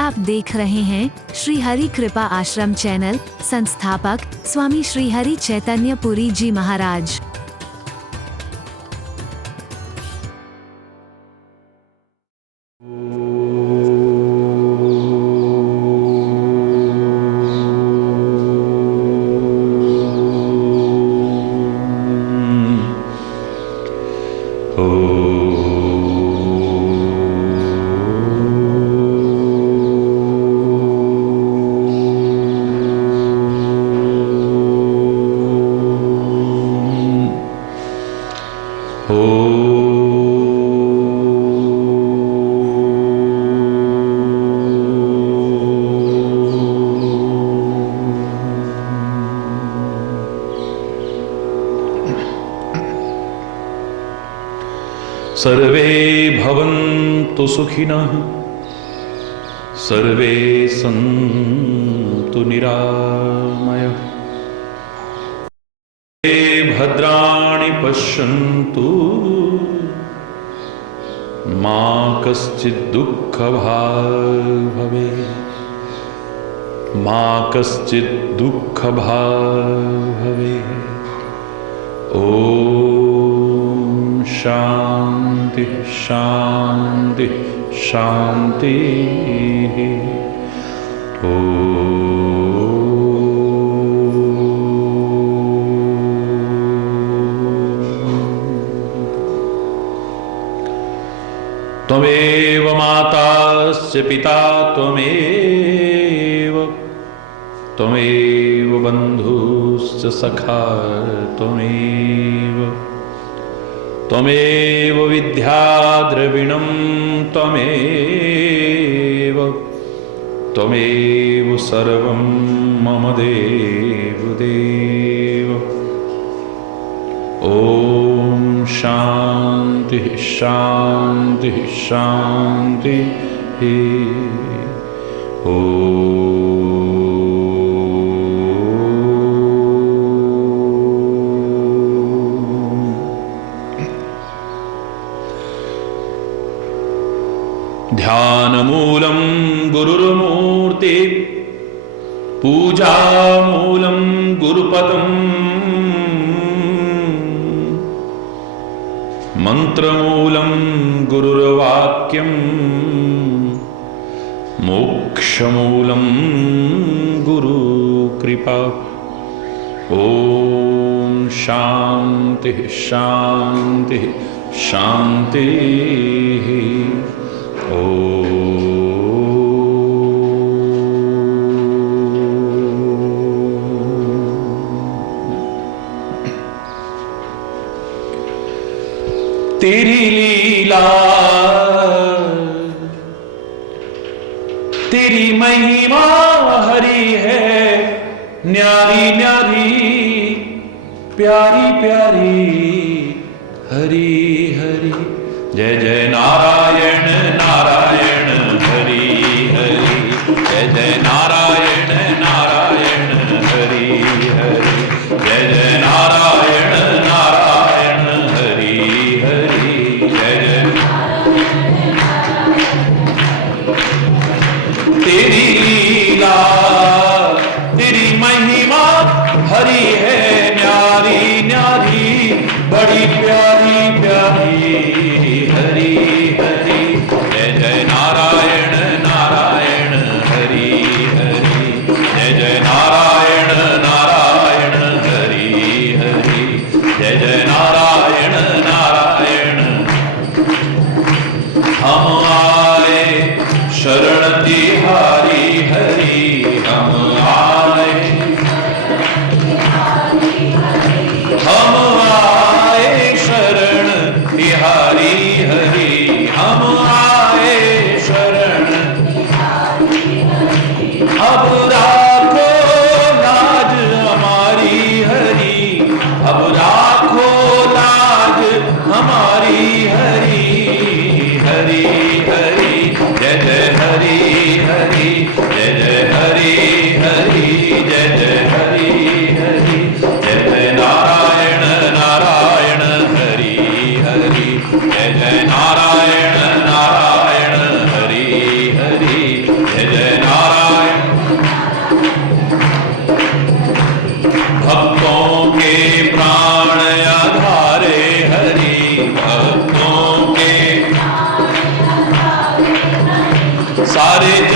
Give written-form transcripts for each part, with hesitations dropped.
आप देख रहे हैं श्री हरि कृपा आश्रम चैनल। संस्थापक स्वामी श्री हरि चैतन्य पुरी जी महाराज। सर्वे भवन्तु सुखिनः, सर्वे सन्तु निरामयः, सर्वे भद्राणि पश्यन्तु, मा कश्चित् दुःखभाग् भवेत्, मा कश्चित् दुःखभाग् भवेत्। ओम शांति शांति शांति। त्वमेव मातास्य पिता त्वमेव, त्वमेव बन्धुश्च सखा त्वमेव, त्वमेव विद्या द्रविणं त्वमेव, त्वमेव सर्वं मम देवदेव। ओम शांति शांति शांति। ध्यानमूलं गुरुर्मूर्ति, पूजामूलं गुरुपदम्, मंत्रमूलं गुरुर्वाक्यं, मोक्षमूलं गुरुकृपा। ओम शांति शांति शांति। तेरी लीला तेरी महिमा हरी है, न्यारी न्यारी प्यारी प्यारी हरी हरी। जय जय नारायण नारायण हरि हरि, जय जय नारायण नारायण हरि हरि, जय जय नारायण नारायण हरि हरि, जय जय। तेरी लीला तेरी महिमा हरि है, न्यारी न्यारी बड़ी प्यारी प्यारी हरि हरि। जय जय नारायण नारायण हरि हरि, जय जय नारायण नारायण हरि हरि, जय जय नारायण नारायण। हम आए शरण तिहारी हरि, हम आए, हम आए शरण तिहारी हरि, हम आए शरण। अब राखो लाज हमारी हरि, अब राखो लाज हमारी हरि हरि हरि। जय जय हरि हरि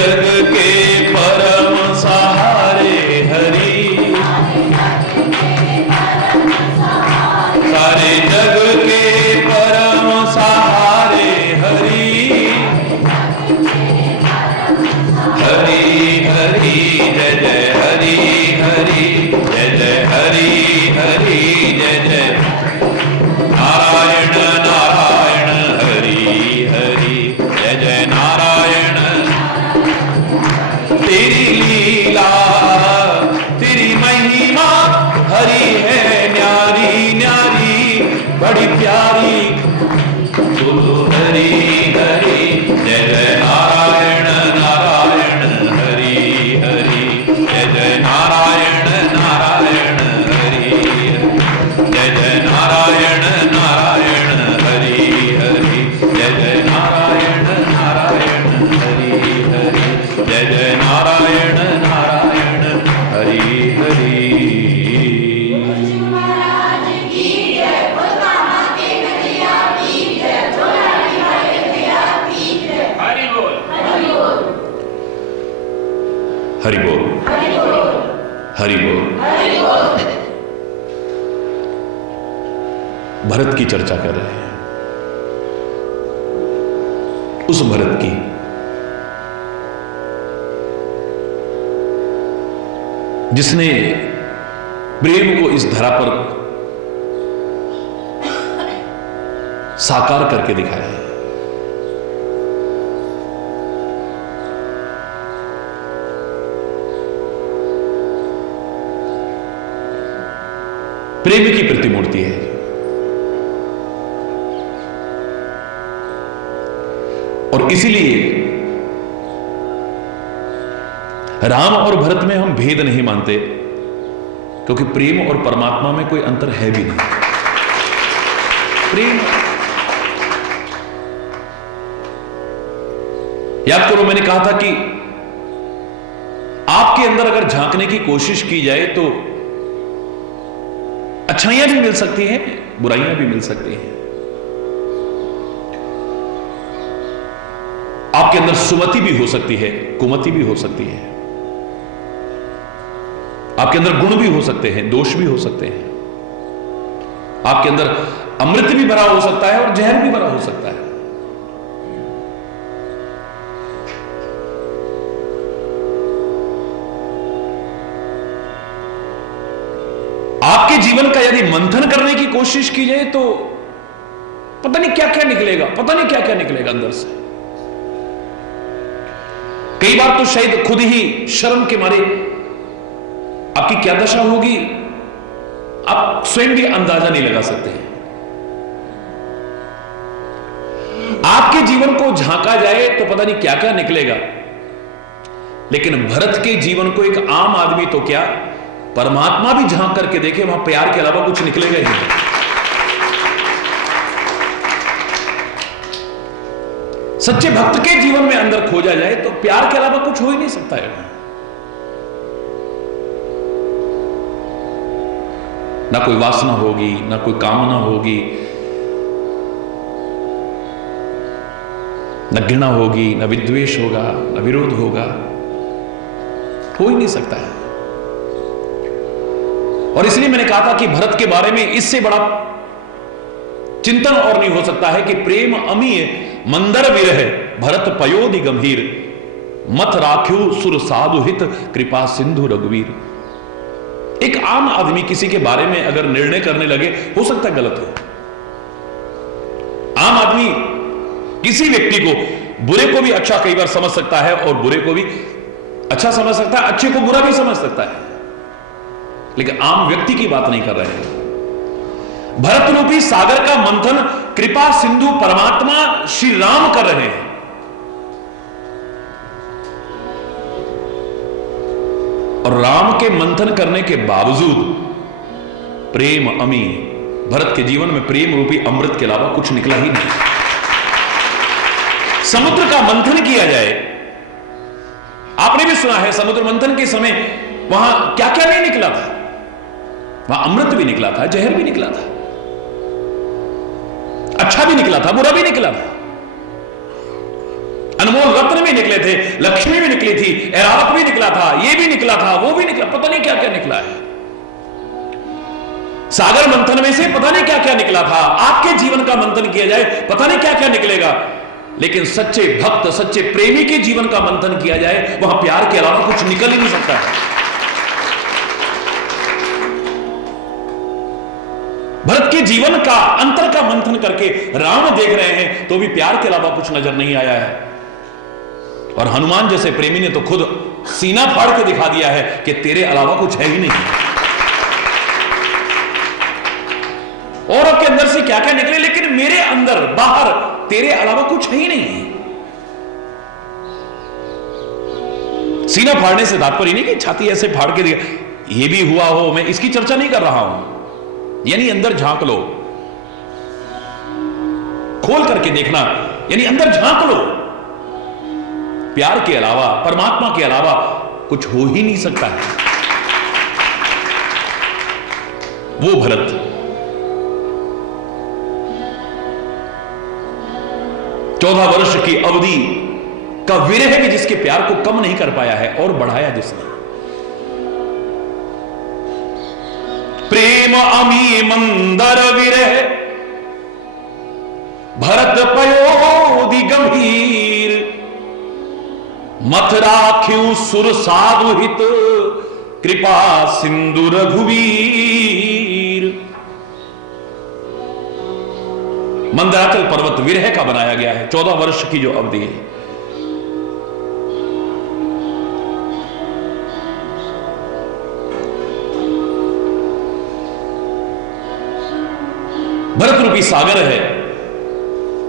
जग के परम सहारे हरि, सारे जग के परम सहारे हरि, हरि हरि जय जय हरि हरि जय जय हरि हरि जय जय नारायण नारायण हरि हरि जय जय नारायण। तेरी लीला तेरी महिमा हरि है न्यारी न्यारी बड़ी प्यारी, बोलो हरि हरि जय जय नारायण नारायण हरि हरि जय जय नारायण नारायण हरि जय जय नारायण नारायण हरि हरि जय जय नारायण नारायण हरि हरि जय जय नारायण नारायण हरि हरि। हरि बोल हरि बोल। भरत की चर्चा कर रहे हैं, उस भरत की जिसने प्रेम को इस धरा पर साकार करके दिखाया है। प्रेम की प्रतिमूर्ति है। और इसीलिए राम और भरत में हम भेद नहीं मानते, क्योंकि प्रेम और परमात्मा में कोई अंतर है भी नहीं। प्रेम, याद करो मैंने कहा था कि आपके अंदर अगर झांकने की कोशिश की जाए तो अच्छाइयां भी मिल सकती हैं, बुराइयां भी मिल सकती हैं। आपके अंदर सुमति भी हो सकती है, कुमति भी हो सकती है। आपके अंदर गुण भी हो सकते हैं, दोष भी हो सकते हैं। आपके अंदर अमृत भी भरा हो सकता है और जहर भी भरा हो सकता है। आपके जीवन का यदि मंथन करने की कोशिश की जाए तो पता नहीं क्या क्या निकलेगा, पता नहीं क्या क्या निकलेगा अंदर से। कई बार तो शायद खुद ही शर्म के मारे आपकी क्या दशा होगी आप स्वयं भी अंदाजा नहीं लगा सकते हैं। आपके जीवन को झांका जाए तो पता नहीं क्या क्या निकलेगा, लेकिन भरत के जीवन को एक आम आदमी तो क्या, परमात्मा भी झांक करके देखे, वहां प्यार के अलावा कुछ निकलेगा ही नहीं। सच्चे भक्त के जीवन में अंदर खोजा जाए तो प्यार के अलावा कुछ हो ही नहीं सकता है। ना कोई वासना होगी, ना कोई कामना होगी, न घृणा होगी, न विद्वेष होगा, न विरोध होगा, हो ही नहीं सकता है। और इसलिए मैंने कहा था कि भरत के बारे में इससे बड़ा चिंतन और नहीं हो सकता है कि प्रेम अमीय मंदर विरह भरत पयोधि गंभीर मत राख्यु सुर साधु हित कृपा सिंधु रघुवीर। एक आम आदमी किसी के बारे में अगर निर्णय करने लगे, हो सकता है गलत हो। आम आदमी किसी व्यक्ति को, बुरे को भी अच्छा कई बार समझ सकता है और बुरे को भी अच्छा समझ सकता है, अच्छे को बुरा भी समझ सकता है, लेकिन आम व्यक्ति की बात नहीं कर रहे हैं। भरत रूपी सागर का मंथन कृपा सिंधु परमात्मा श्री राम कर रहे हैं। और राम के मंथन करने के बावजूद प्रेम अमी, भरत के जीवन में प्रेम रूपी अमृत के अलावा कुछ निकला ही नहीं। समुद्र का मंथन किया जाए, आपने भी सुना है समुद्र मंथन के समय वहां क्या क्या नहीं निकला था। वहां अमृत भी निकला था, जहर भी निकला था, अच्छा भी निकला था, बुरा भी निकला था, अनमोल रत्न भी निकले थे, लक्ष्मी भी निकली थी, ऐरावत भी निकला था, ये भी निकला था, वो भी निकला, पता नहीं क्या क्या निकला है। सागर मंथन में से पता नहीं क्या क्या निकला था। आपके जीवन का मंथन किया जाए, पता नहीं क्या क्या निकलेगा। लेकिन सच्चे भक्त, सच्चे प्रेमी के जीवन का मंथन किया जाए, वहां प्यार के अलावा कुछ निकल ही नहीं सकता है। भरत के जीवन का अंतर का मंथन करके राम देख रहे हैं तो भी प्यार के अलावा कुछ नजर नहीं आया है। और हनुमान जैसे प्रेमी ने तो खुद सीना फाड़ के दिखा दिया है कि तेरे अलावा कुछ है ही नहीं। और आपके अंदर से क्या क्या निकले, लेकिन मेरे अंदर बाहर तेरे अलावा कुछ है ही नहीं। सीना फाड़ने से तात्पर्य नहीं कि छाती ऐसे फाड़ के दिया, ये भी हुआ हो, मैं इसकी चर्चा नहीं कर रहा हूं। यानी अंदर झांक लो, खोल करके देखना, यानी अंदर झांक लो। प्यार के अलावा, परमात्मा के अलावा कुछ हो ही नहीं सकता है। वो भरत, 14 वर्ष की अवधि का विरह भी जिसके प्यार को कम नहीं कर पाया है और बढ़ाया जिसने। प्रेम अमी मंदर विरह भरत पयोधि गंभीर, मथ राख्यु सुर साधु हित कृपा सिंधु रघुवीर। मंदराचल पर्वत विरह का बनाया गया है। 14 वर्ष की जो अवधि है, भरत रूपी सागर है।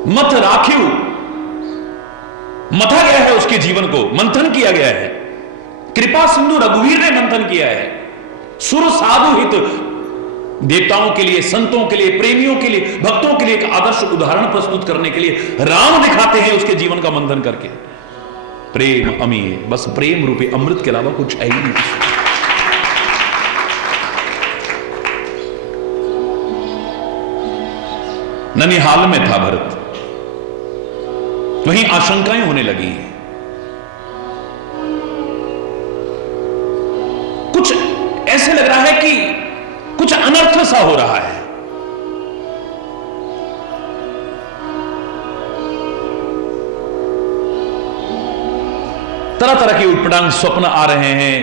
मथ राखिव, मथा गया है उसके जीवन को, मंथन किया गया है। कृपा सिंधु रघुवीर ने मंथन किया है। सुर साधु हित, देवताओं के लिए, संतों के लिए, प्रेमियों के लिए, भक्तों के लिए एक आदर्श उदाहरण प्रस्तुत करने के लिए राम दिखाते हैं उसके जीवन का मंथन करके। प्रेम अमीय, बस प्रेम रूपी अमृत के अलावा कुछ है ही नहीं। ननिहाल में था भरत, वहीं आशंकाएं होने लगी। कुछ ऐसे लग रहा है कि कुछ अनर्थ सा हो रहा है। तरह तरह की उटपटांग स्वप्न आ रहे हैं।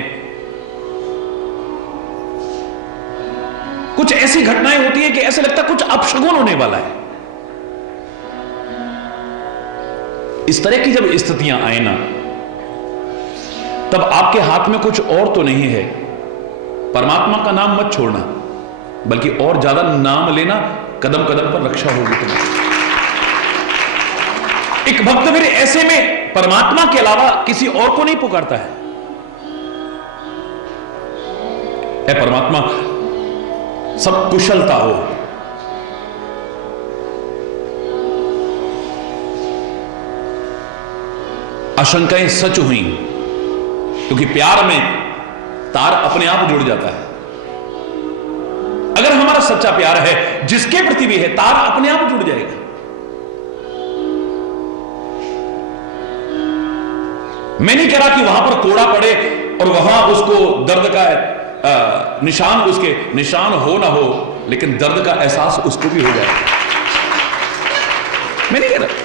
कुछ ऐसी घटनाएं होती है कि ऐसे लगता है कुछ अपशगुन होने वाला है। इस तरह की जब स्थितियां आए ना, तब आपके हाथ में कुछ और तो नहीं है। परमात्मा का नाम मत छोड़ना, बल्कि और ज्यादा नाम लेना, कदम कदम पर रक्षा होगी तुम्हारी। एक भक्त फिर ऐसे में परमात्मा के अलावा किसी और को नहीं पुकारता है। ऐ परमात्मा, सब कुशलता हो। आशंकाएं सच हुई, क्योंकि प्यार में तार अपने आप जुड़ जाता है। अगर हमारा सच्चा प्यार है, जिसके प्रति भी है, तार अपने आप जुड़ जाएगा। मैं नहीं कह रहा कि वहां पर कोड़ा पड़े और वहां उसको दर्द का निशान, उसके निशान हो ना हो, लेकिन दर्द का एहसास उसको भी हो जाएगा। मैं नहीं कह रहा।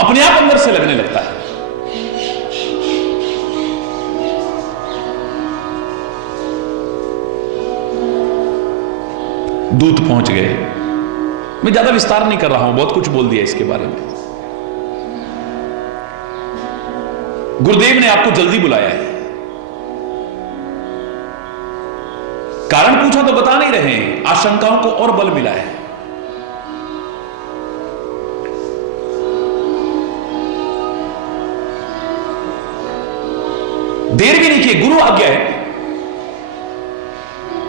अपने आप अंदर से लगने लगता है। दूत पहुंच गए। मैं ज्यादा विस्तार नहीं कर रहा हूं, बहुत कुछ बोल दिया इसके बारे में। गुरुदेव ने आपको जल्दी बुलाया है। कारण पूछा तो बता नहीं रहे हैं, आशंकाओं को और बल मिला है। देर भी नहीं की, गुरु आज्ञा है।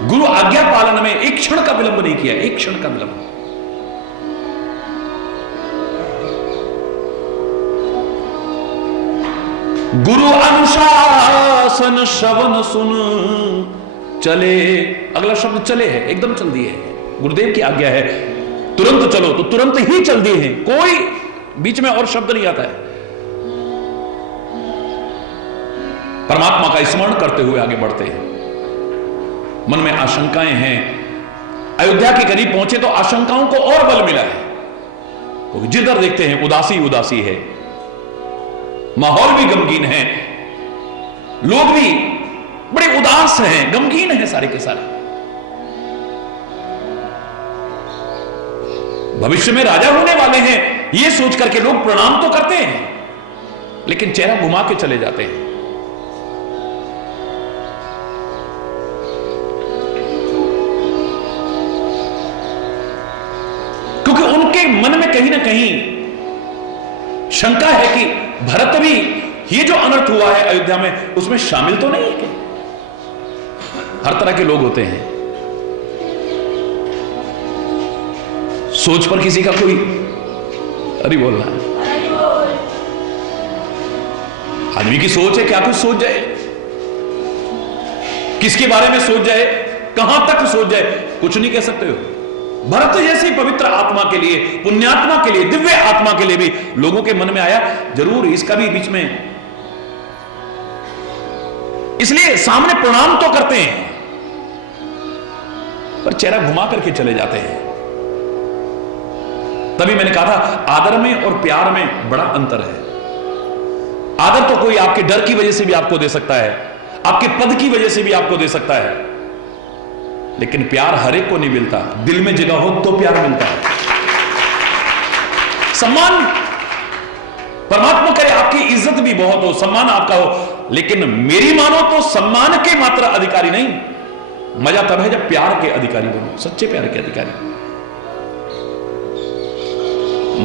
गुरु आज्ञा पालन में एक क्षण का विलंब नहीं किया, एक क्षण का विलंब। गुरु अनुशासन श्रवण सुन चले, अगला शब्द चले है, एकदम चल दिए हैं। गुरुदेव की आज्ञा है तुरंत चलो, तो तुरंत ही चल दिए हैं, कोई बीच में और शब्द नहीं आता है। परमात्मा का स्मरण करते हुए आगे बढ़ते हैं। मन में आशंकाएं हैं, अयोध्या के करीब पहुंचे तो आशंकाओं को और बल मिला है, क्योंकि जिधर देखते हैं उदासी उदासी है, माहौल भी गमगीन है, लोग भी बड़े उदास हैं, गमगीन हैं सारे के सारे। भविष्य में राजा होने वाले हैं यह सोच करके लोग प्रणाम तो करते हैं, लेकिन चेहरा घुमा के चले जाते हैं। क्योंकि उनके मन में कहीं ना कहीं शंका है कि भरत भी ये जो अनर्थ हुआ है अयोध्या में उसमें शामिल तो नहीं है क्या? हर तरह के लोग होते हैं, सोच पर किसी का कोई अरे बोलना है, आदमी की सोच है, क्या कुछ सोच जाए, किसके बारे में सोच जाए, कहां तक सोच जाए, कुछ नहीं कह सकते हो। भरत जैसी पवित्र आत्मा के लिए, पुण्यात्मा के लिए, दिव्य आत्मा के लिए भी लोगों के मन में आया जरूर इसका भी बीच में, इसलिए सामने प्रणाम तो करते हैं पर चेहरा घुमा करके चले जाते हैं। तभी मैंने कहा था आदर में और प्यार में बड़ा अंतर है। आदर तो कोई आपके डर की वजह से भी आपको दे सकता है, आपके पद की वजह से भी आपको दे सकता है, लेकिन प्यार हर एक को नहीं मिलता। दिल में जगह हो तो प्यार मिलता है। सम्मान, परमात्मा करे आपकी इज्जत भी बहुत हो, सम्मान आपका हो, लेकिन मेरी मानो तो सम्मान के मात्र अधिकारी नहीं, मजा तब है जब प्यार के अधिकारी बनो, सच्चे प्यार के अधिकारी।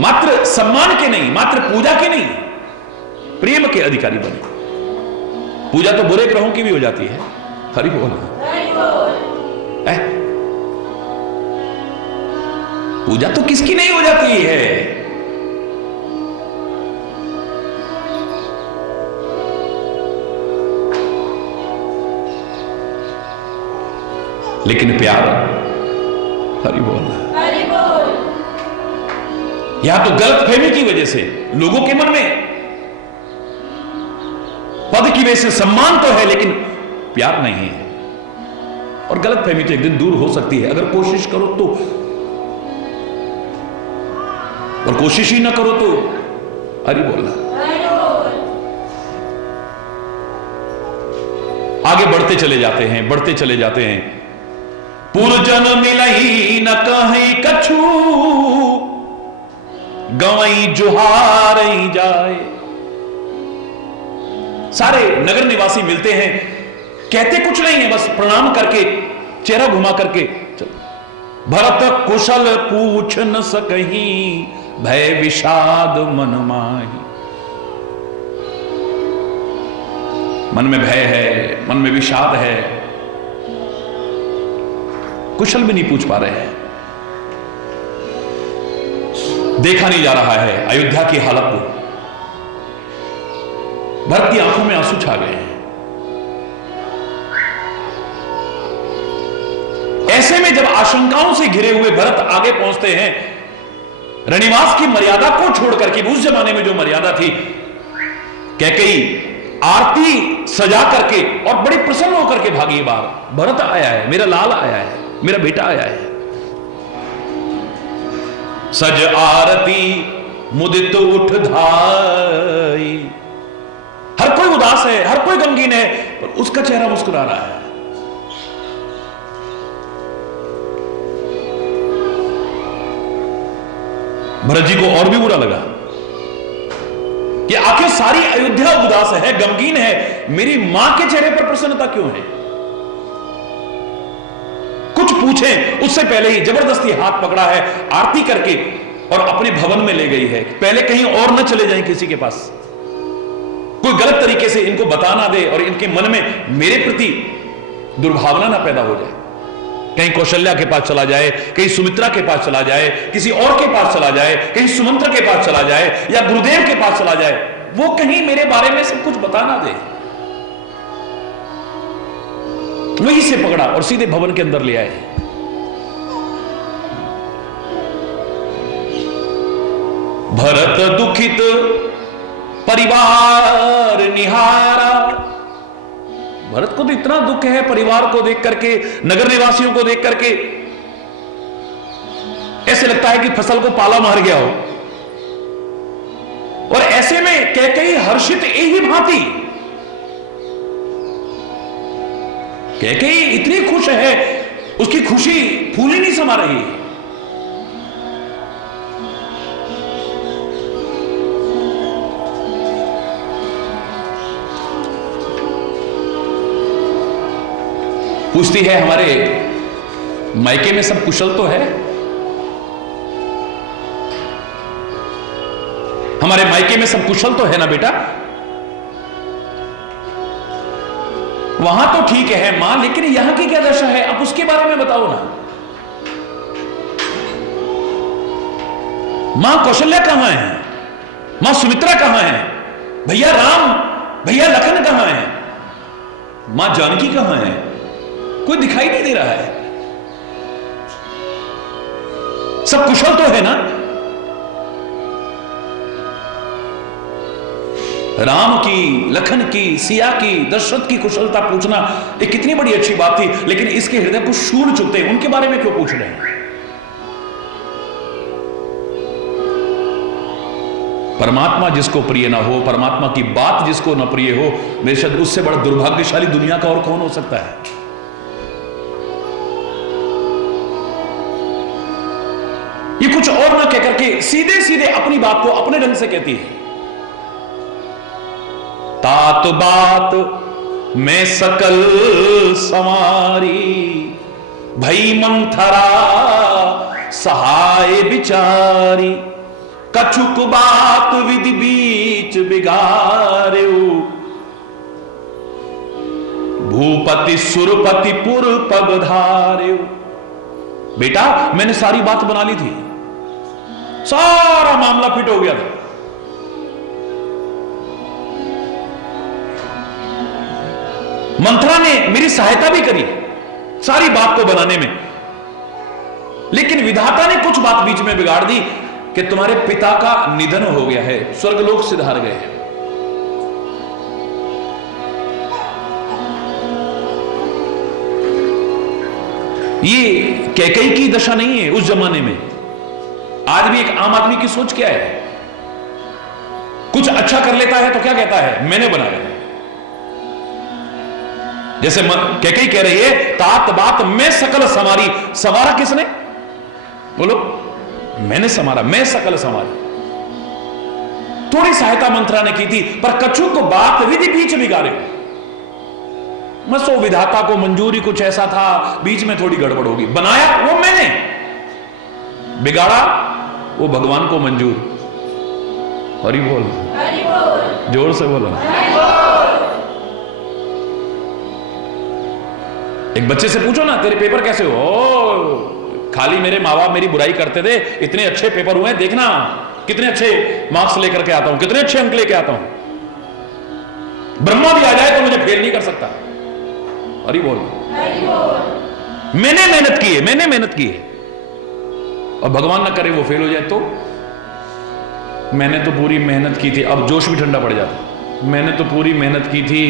मात्र सम्मान के नहीं, मात्र पूजा के नहीं, प्रेम के अधिकारी बने। पूजा तो बुरे ग्रहों की भी हो जाती है, हरि बोल। पूजा तो किसकी नहीं हो जाती है। लेकिन प्यार, हरि बोल, हरि बोल। यहां तो गलत फहमी की वजह से लोगों के मन में पद की वजह से सम्मान तो है लेकिन प्यार नहीं है, और गलत फहमी तो एक दिन दूर हो सकती है अगर कोशिश करो तो, और कोशिश ही ना करो तो हरि बोलना। आगे बढ़ते चले जाते हैं, बढ़ते चले जाते हैं। पुरजन मिलई न कहीं कछु, गवई जुहार जाए। सारे नगर निवासी मिलते हैं, कहते कुछ नहीं है, बस प्रणाम करके चेहरा घुमा करके चलो। भरत कुशल पूछ न सकहीं, भय विषाद मन माही। मन में भय है, मन में विषाद है, कुशल भी नहीं पूछ पा रहे हैं। देखा नहीं जा रहा है अयोध्या की हालत को। भरत की आंखों में आंसू छा गए हैं। ऐसे में जब आशंकाओं से घिरे हुए भरत आगे पहुंचते हैं, रनिवास की मर्यादा को छोड़कर के, उस जमाने में जो मर्यादा थी, कैकेयी आरती सजा करके और बड़ी प्रसन्न होकर के भागी। बार भरत आया है, मेरा लाल आया है, मेरा बेटा आया है। सज आरती मुदित उठ धाई। हर कोई उदास है, हर कोई गमगीन है, पर उसका चेहरा मुस्कुरा रहा है। भरत जी को और भी बुरा लगा कि आखिर सारी अयोध्या उदास है, गमगीन है, मेरी मां के चेहरे पर प्रसन्नता क्यों है। कुछ पूछें उससे पहले ही जबरदस्ती हाथ पकड़ा है, आरती करके और अपने भवन में ले गई है। पहले कहीं और न चले जाएं, किसी के पास कोई गलत तरीके से इनको बता ना दे और इनके मन में मेरे प्रति दुर्भावना ना पैदा हो जाए। कहीं कौशल्या के पास चला जाए, कहीं सुमित्रा के पास चला जाए, किसी और के पास चला जाए, कहीं सुमंत्र के पास चला जाए या गुरुदेव के पास चला जाए, वो कहीं मेरे बारे में सब कुछ बता ना दे। वहीं से पकड़ा और सीधे भवन के अंदर ले आए। भरत दुखित परिवार निहारा। भरत को तो इतना दुख है परिवार को देख करके, नगर निवासियों को देख करके, ऐसे लगता है कि फसल को पाला मार गया हो। और ऐसे में कैकेयी हर्षित एही भांति, कैकेयी इतनी खुश है, उसकी खुशी फूल ही नहीं समा रही है। पूछती है हमारे मायके में सब कुशल तो है? हमारे मायके में सब कुशल तो है ना बेटा? वहां तो ठीक है मां, लेकिन यहां की क्या दशा है, अब उसके बारे में बताओ ना। मां कौशल्या कहां है? मां सुमित्रा कहां है? भैया राम, भैया लखन कहां है? मां जानकी कहां है? कोई दिखाई नहीं दे रहा है। सब कुशल तो है ना? राम की, लखन की, सिया की, दशरथ की कुशलता पूछना एक कितनी बड़ी अच्छी बात थी, लेकिन इसके हृदय को शूल चुभते हैं, उनके बारे में क्यों पूछ रहे हैं? परमात्मा जिसको प्रिय ना हो, परमात्मा की बात जिसको न प्रिय हो, बेशक उससे बड़ा दुर्भाग्यशाली दुनिया का और कौन हो सकता है? ये कुछ और ना कहकर के सीधे सीधे अपनी बात को अपने ढंग से कहती है। तात बात में सकल समारी, भई मंथरा सहाय बिचारी, कछुक बात विधि बीच बिगाड़ो, भूपति सुरपति पुर पग धार्यो। बेटा मैंने सारी बात बना ली थी, सारा मामला फिट हो गया था। मंथरा ने मेरी सहायता भी करी सारी बात को बनाने में, लेकिन विधाता ने कुछ बात बीच में बिगाड़ दी कि तुम्हारे पिता का निधन हो गया है, स्वर्गलोक सिधार गए हैं। ये कैकेयी की दशा नहीं है उस जमाने में। आज भी एक आम आदमी की सोच क्या है? कुछ अच्छा कर लेता है तो क्या कहता है? मैंने बनाया है। जैसे कैकेयी कह रही है, तात बात में सकल समारी। संवारा किसने? बोलो। मैंने समारा, मैं सकल समारी। थोड़ी सहायता मंत्रा ने की थी, पर कछु को बात विधि बीच बिगाड़े। मसो विधाता को मंजूरी कुछ ऐसा था, बीच में थोड़ी गड़बड़ होगी। बनाया वो मैंने, बिगाड़ा वो भगवान को मंजूर। हरि बोल, जोर से बोलो। एक बच्चे से पूछो ना, तेरे पेपर कैसे हो? खाली मेरे माँ बाप मेरी बुराई करते थे, इतने अच्छे पेपर हुए, देखना कितने अच्छे मार्क्स लेकर के आता हूं, कितने अच्छे अंक लेके आता हूं। ब्रह्मा भी आ जाए तो मुझे फेल नहीं कर सकता। अरे बोल, मैंने मेहनत की है, मैंने मेहनत की है। और भगवान ना करे वो फेल हो जाए तो? मैंने तो पूरी मेहनत की थी। अब जोश भी ठंडा पड़ जाता। मैंने तो पूरी मेहनत की थी,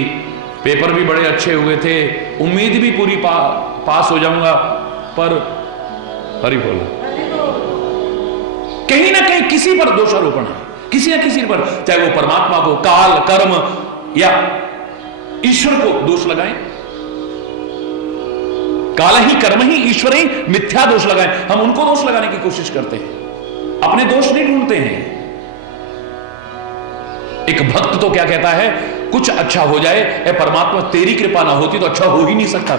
पेपर भी बड़े अच्छे हुए थे, उम्मीद भी पूरी पास हो जाऊंगा, पर हरि बोल, कहीं ना कहीं किसी पर दोषारोपण है, किसी ना किसी पर, चाहे वो परमात्मा को, काल, कर्म या ईश्वर को दोष लगाएं। काल ही, कर्म ही, ईश्वर ही, मिथ्या दोष लगाएं। हम उनको दोष लगाने की कोशिश करते हैं, अपने दोष नहीं ढूंढते हैं। एक भक्त तो क्या कहता है, कुछ अच्छा हो जाए, ए परमात्मा तेरी कृपा ना होती तो अच्छा हो ही नहीं सकता।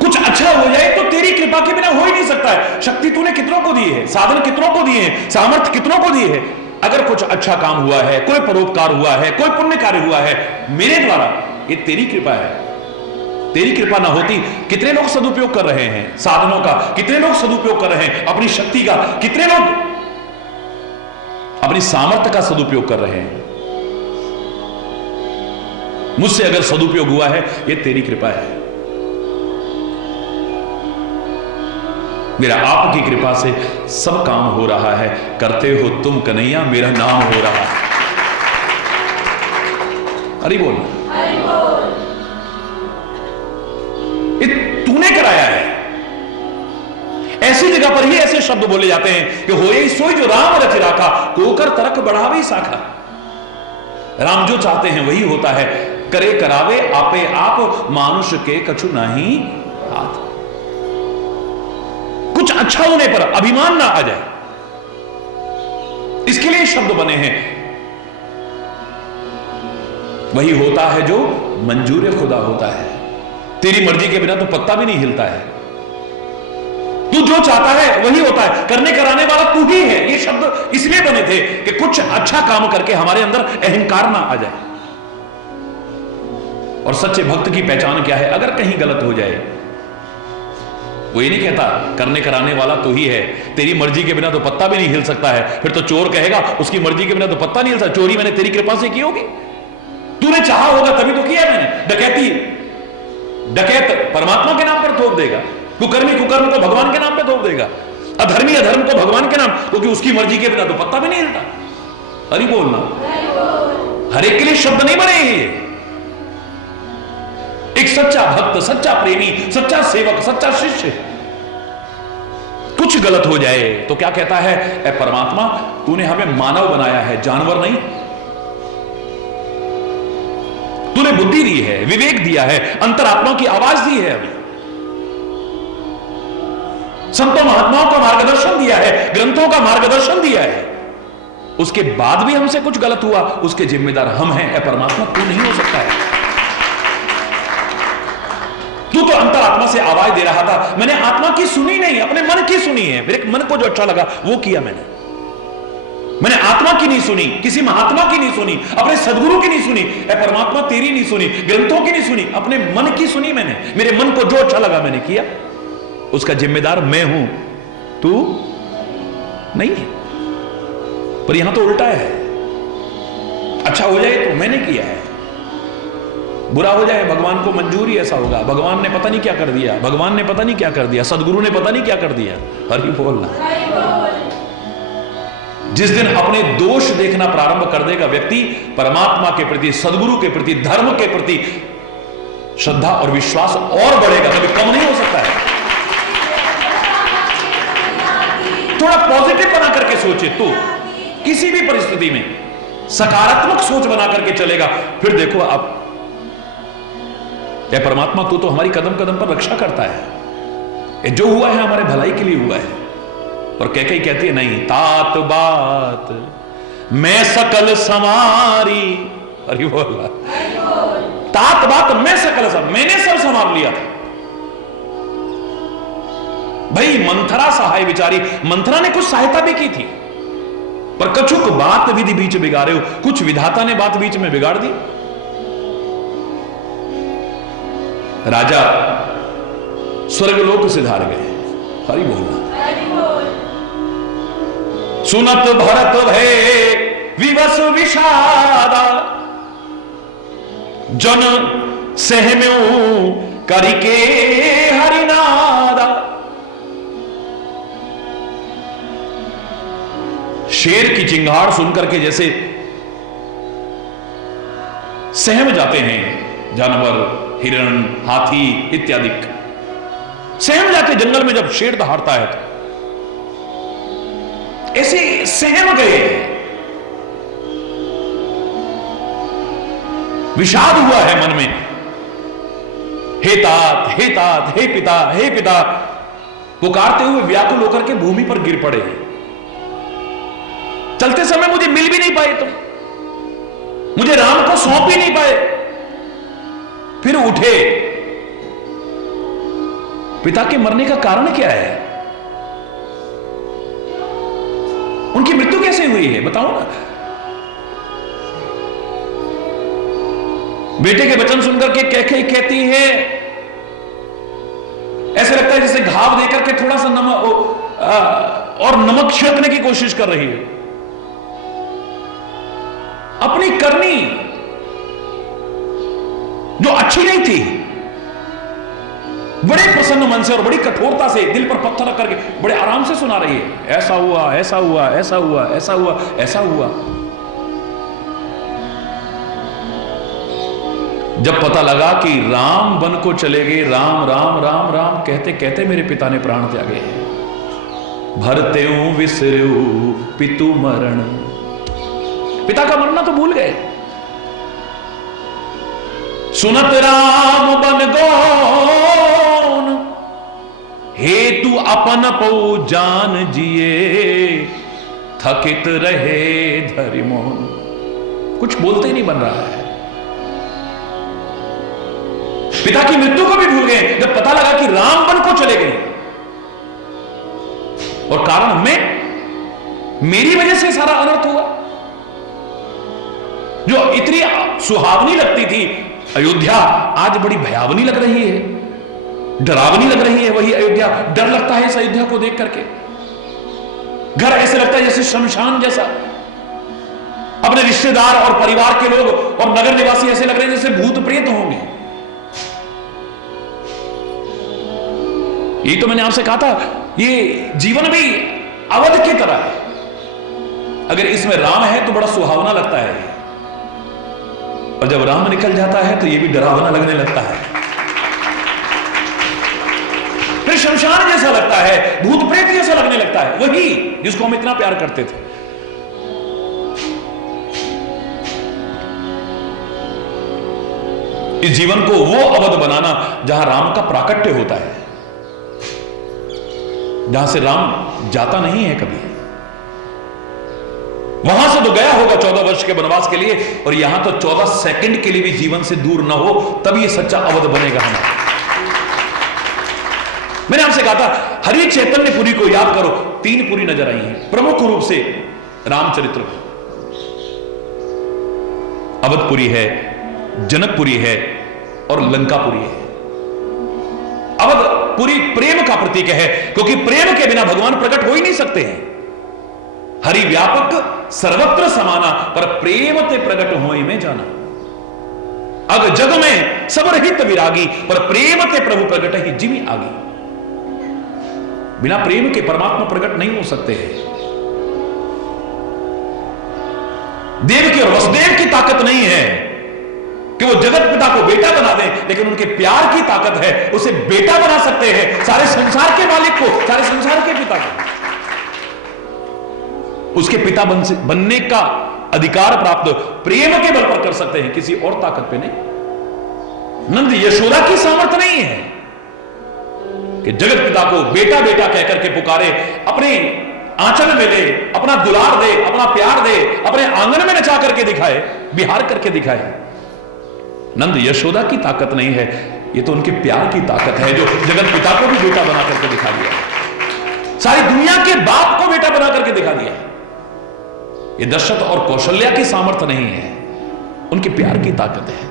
कुछ अच्छा हो जाए तो तेरी कृपा के बिना हो ही नहीं सकता है। शक्ति तूने कितनों को दी है, साधन कितनों को दिए हैं, सामर्थ्य कितनों को दी है। अगर कुछ अच्छा काम हुआ है, कोई परोपकार हुआ है, कोई पुण्य कार्य हुआ है मेरे द्वारा, ये तेरी कृपा है। तेरी कृपा ना होती, कितने लोग सदुपयोग कर रहे हैं साधनों का, कितने लोग सदुपयोग कर रहे हैं अपनी शक्ति का, कितने लोग अपनी सामर्थ्य का सदुपयोग कर रहे हैं। मुझसे अगर सदुपयोग हुआ है, ये तेरी कृपा है। मेरा आपकी कृपा से सब काम हो रहा है। करते हो तुम कन्हैया, मेरा नाम हो रहा है। हरि बोल। ये तूने कराया है। ऐसी जगह पर ही ऐसे शब्द बोले जाते हैं कि होए सोई जो राम रच राखा, कोकर तरक बढ़ावे शाखा। राम जो चाहते हैं वही होता है। करे करावे आपे आप, मानुष के कछु नहीं हाथ। कुछ अच्छा होने पर अभिमान ना आ जाए, इसके लिए शब्द बने हैं। वही होता है जो मंजूर खुदा होता है। तेरी मर्जी के बिना तो पत्ता भी नहीं हिलता है। तू जो चाहता है वही होता है। करने कराने वाला तू ही है। ये शब्द इसलिए बने थे कि कुछ अच्छा काम करके हमारे अंदर अहंकार ना आ जाए। और सच्चे भक्त की पहचान क्या है? अगर कहीं गलत हो जाए, वो ये नहीं कहता करने कराने वाला तू ही है, तेरी मर्जी के बिना तो पत्ता भी नहीं हिल सकता है। फिर तो चोर कहेगा उसकी मर्जी के बिना तो पत्ता नहीं हिल सकता। चोरी मैंने तेरी कृपा से की होगी, तूने चाहा होगा तभी तो किया मैंने। डकैती डकैत परमात्मा के नाम पर थोप देगा, कुकर्मी कुकर्म को भगवान के नाम पे थोप देगा, अधर्मी अधर्म को भगवान के नाम, क्योंकि उसकी मर्जी के बिना तो पत्ता भी नहीं हिलता। हरि बोलना। हर एक के लिए शब्द नहीं बने ये। एक सच्चा भक्त, सच्चा प्रेमी, सच्चा सेवक, सच्चा शिष्य कुछ गलत हो जाए तो क्या कहता है? ऐ परमात्मा, तूने हमें मानव बनाया है, जानवर नहीं। तूने बुद्धि दी है, विवेक दिया है, अंतरात्मा की आवाज दी है, हमें संतों महात्माओं का मार्गदर्शन दिया है, ग्रंथों का मार्गदर्शन दिया है। उसके बाद भी हमसे कुछ गलत हुआ, उसके जिम्मेदार हम हैं। ऐ परमात्मा, तू नहीं हो सकता है। तू तो अंतरात्मा से आवाज दे रहा था, मैंने आत्मा की सुनी नहीं, अपने मन की सुनी है। मेरे मन को जो अच्छा लगा वो किया मैंने आत्मा की नहीं सुनी, किसी महात्मा की नहीं सुनी, अपने सदगुरु की नहीं सुनी। ऐ परमात्मा, तेरी नहीं सुनी, ग्रंथों की नहीं सुनी, अपने मन की सुनी मैंने। मेरे मन को जो अच्छा लगा मैंने किया। उसका जिम्मेदार मैं हूं, तू नहीं है। पर यहां तो उल्टा है। अच्छा हो जाए तो मैंने किया है, बुरा हो जाए भगवान को मंजूर ही ऐसा होगा। भगवान ने पता नहीं क्या कर दिया, भगवान ने पता नहीं क्या कर दिया, सदगुरु ने पता नहीं क्या कर दिया। हरि बोलना। जिस दिन अपने दोष देखना प्रारंभ कर देगा व्यक्ति, परमात्मा के प्रति, सदगुरु के प्रति, धर्म के प्रति श्रद्धा और विश्वास और बढ़ेगा, कभी कम नहीं हो सकता है। थोड़ा पॉजिटिव बना करके सोचे तो किसी भी परिस्थिति में सकारात्मक सोच बना करके चलेगा, फिर देखो आप, ये परमात्मा तू तो हमारी कदम कदम पर रक्षा करता है। ये जो हुआ है हमारे भलाई के लिए हुआ है। और कैकेयी कहती है नहीं, तात बात मैं सकल समारी। अरे बोला, तात बात मैं सकल समारी, मैंने सब संभाल लिया था। भाई मंथरा सहाय विचारी, मंथरा ने कुछ सहायता भी की थी, पर कछुक बात विधि बीच बिगाड़े हो, कुछ विधाता ने बात बीच में बिगाड़ दी। राजा स्वर्गलोक से धार गए। हरि बोलना। सुनत भरत भय विवश विषादा, जन सहम्यो करिके हरिनादा। शेर की चिंगाड़ सुनकर के जैसे सहम जाते हैं जानवर, हिरण, हाथी इत्यादि, सहम जाते जंगल में जब शेर दहाड़ता है तो ऐसे सहम गए। विषाद हुआ है मन में। हे तात, हे तात, हे पिता, हे पिता पुकारते हुए व्याकुल होकर के भूमि पर गिर पड़े। चलते समय मुझे मिल भी नहीं पाए तुम, मुझे राम को सौंप ही नहीं पाए। फिर उठे। पिता के मरने का कारण क्या है? उनकी मृत्यु कैसे हुई है बताओ ना। बेटे के वचन सुनकर के कैकेयी कहती है, ऐसे लगता है जैसे घाव देकर के थोड़ा सा नमक और नमक छिड़कने की कोशिश कर रही है। अपनी करनी जो अच्छी नहीं थी, बड़े प्रसन्न मन से और बड़ी कठोरता से दिल पर पत्थर रख करके बड़े आराम से सुना रही है, ऐसा हुआ, ऐसा हुआ, ऐसा हुआ, ऐसा हुआ, ऐसा हुआ। जब पता लगा कि राम वन को चले गए, राम राम राम राम कहते कहते मेरे पिता ने प्राण त्यागे, भरतेऊ विसरू पितु मरण, पिता का मरना तो भूल गए। सुनत राम बन गौन, हेतु अपन पौ जान जिए, थकित रहे धरि मोहन। कुछ बोलते ही नहीं बन रहा है। पिता की मृत्यु को भी भूल गए जब पता लगा कि राम वन को चले गए, और कारण मेरी वजह से सारा अनर्थ हुआ। जो इतनी सुहावनी लगती थी अयोध्या, आज बड़ी भयावनी लग रही है, डरावनी लग रही है। वही अयोध्या, डर लगता है इस अयोध्या को देख करके। घर ऐसे लगता है जैसे शमशान जैसा। अपने रिश्तेदार और परिवार के लोग और नगर निवासी ऐसे लग रहे हैं जैसे भूत प्रेत होंगे। यही तो मैंने आपसे कहा था, ये जीवन भी अवध की तरह है। अगर इसमें राम है तो बड़ा सुहावना लगता है, और जब राम निकल जाता है तो ये भी डरावना लगने लगता है। फिर शमशान जैसा लगता है, भूत प्रेत जैसा लगने लगता है, वही जिसको हम इतना प्यार करते थे। इस जीवन को वो अवध बनाना जहां राम का प्राकट्य होता है, जहां से राम जाता नहीं है कभी। वहां से तो गया होगा 14 वर्ष के वनवास के लिए, और यहां तो 14 सेकंड के लिए भी जीवन से दूर न हो, तब ये सच्चा अवध बनेगा हमारा। मैंने आपसे कहा था हरि चैतन्यपुरी को याद करो। 3 पुरी नजर आई हैं प्रमुख रूप से रामचरित्र में। अवधपुरी है, जनकपुरी है और लंकापुरी है। अवधपुरी प्रेम का प्रतीक है, क्योंकि प्रेम के बिना भगवान प्रकट हो ही नहीं सकते हैं। हरि व्यापक सर्वत्र समाना, पर प्रेम ते प्रकट होई में जाना। अग जग में सब रहित विरागी, पर प्रेम ते प्रभु प्रकट ही जिमी आगी। बिना प्रेम के परमात्मा प्रकट नहीं हो सकते हैं। देव की और वसुदेव की ताकत नहीं है कि वो जगत पिता को बेटा बना दें, लेकिन उनके प्यार की ताकत है, उसे बेटा बना सकते हैं। सारे संसार के मालिक को, सारे संसार के पिता को, उसके पिता बनने का अधिकार प्राप्त प्रेम के बल पर कर सकते हैं, किसी और ताकत पे नहीं। नंद यशोदा की सामर्थ्य नहीं है कि जगत पिता को बेटा बेटा कहकर के पुकारे, अपने आंचल में ले, अपना दुलार दे, अपना प्यार दे, अपने आंगन में नचा करके दिखाए, बिहार करके दिखाए। नंद यशोदा की ताकत नहीं है, ये तो उनके प्यार की ताकत है, जो जगत पिता को भी बेटा बना करके दिखा दिया, सारी दुनिया के बाप को बेटा बना करके दिखा दिया। ये दशरथ और कौशल्या की सामर्थ्य नहीं है, उनके प्यार की ताकत है।